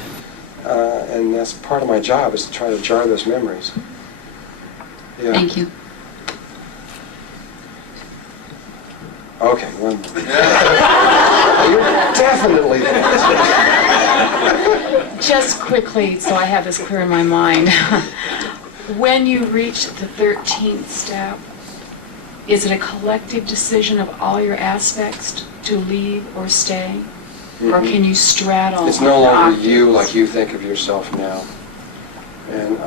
And that's part of my job, is to try to jar those memories. Yeah. Thank you. Okay, one more. You're definitely there. Just quickly, so I have this clear in my mind. When you reach the 13th step, is it a collective decision of all your aspects to leave or stay? Mm-hmm. Or can you straddle? It's no longer you like you think of yourself now. And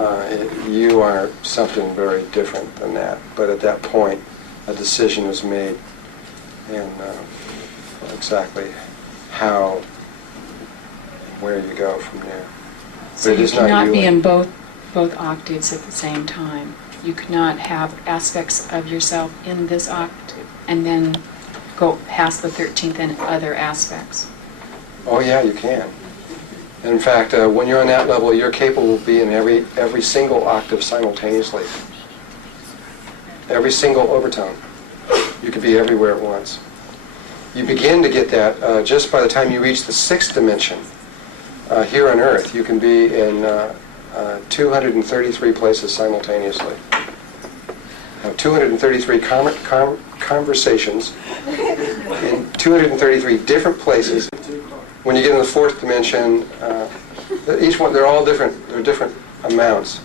you are something very different than that. But at that point, a decision is made. And exactly how and where you go from there. So you cannot be in both octaves at the same time. You could not have aspects of yourself in this octave and then go past the 13th and other aspects. Oh yeah, you can. In fact, when you're on that level, you're capable of being in every single octave simultaneously. Every single overtone. You could be everywhere at once. You begin to get that just by the time you reach the 6th dimension. Here on Earth, you can be in 233 places simultaneously. Have 233 conversations in 233 different places. When you get in the 4th dimension, each one, they're all different. They're different amounts.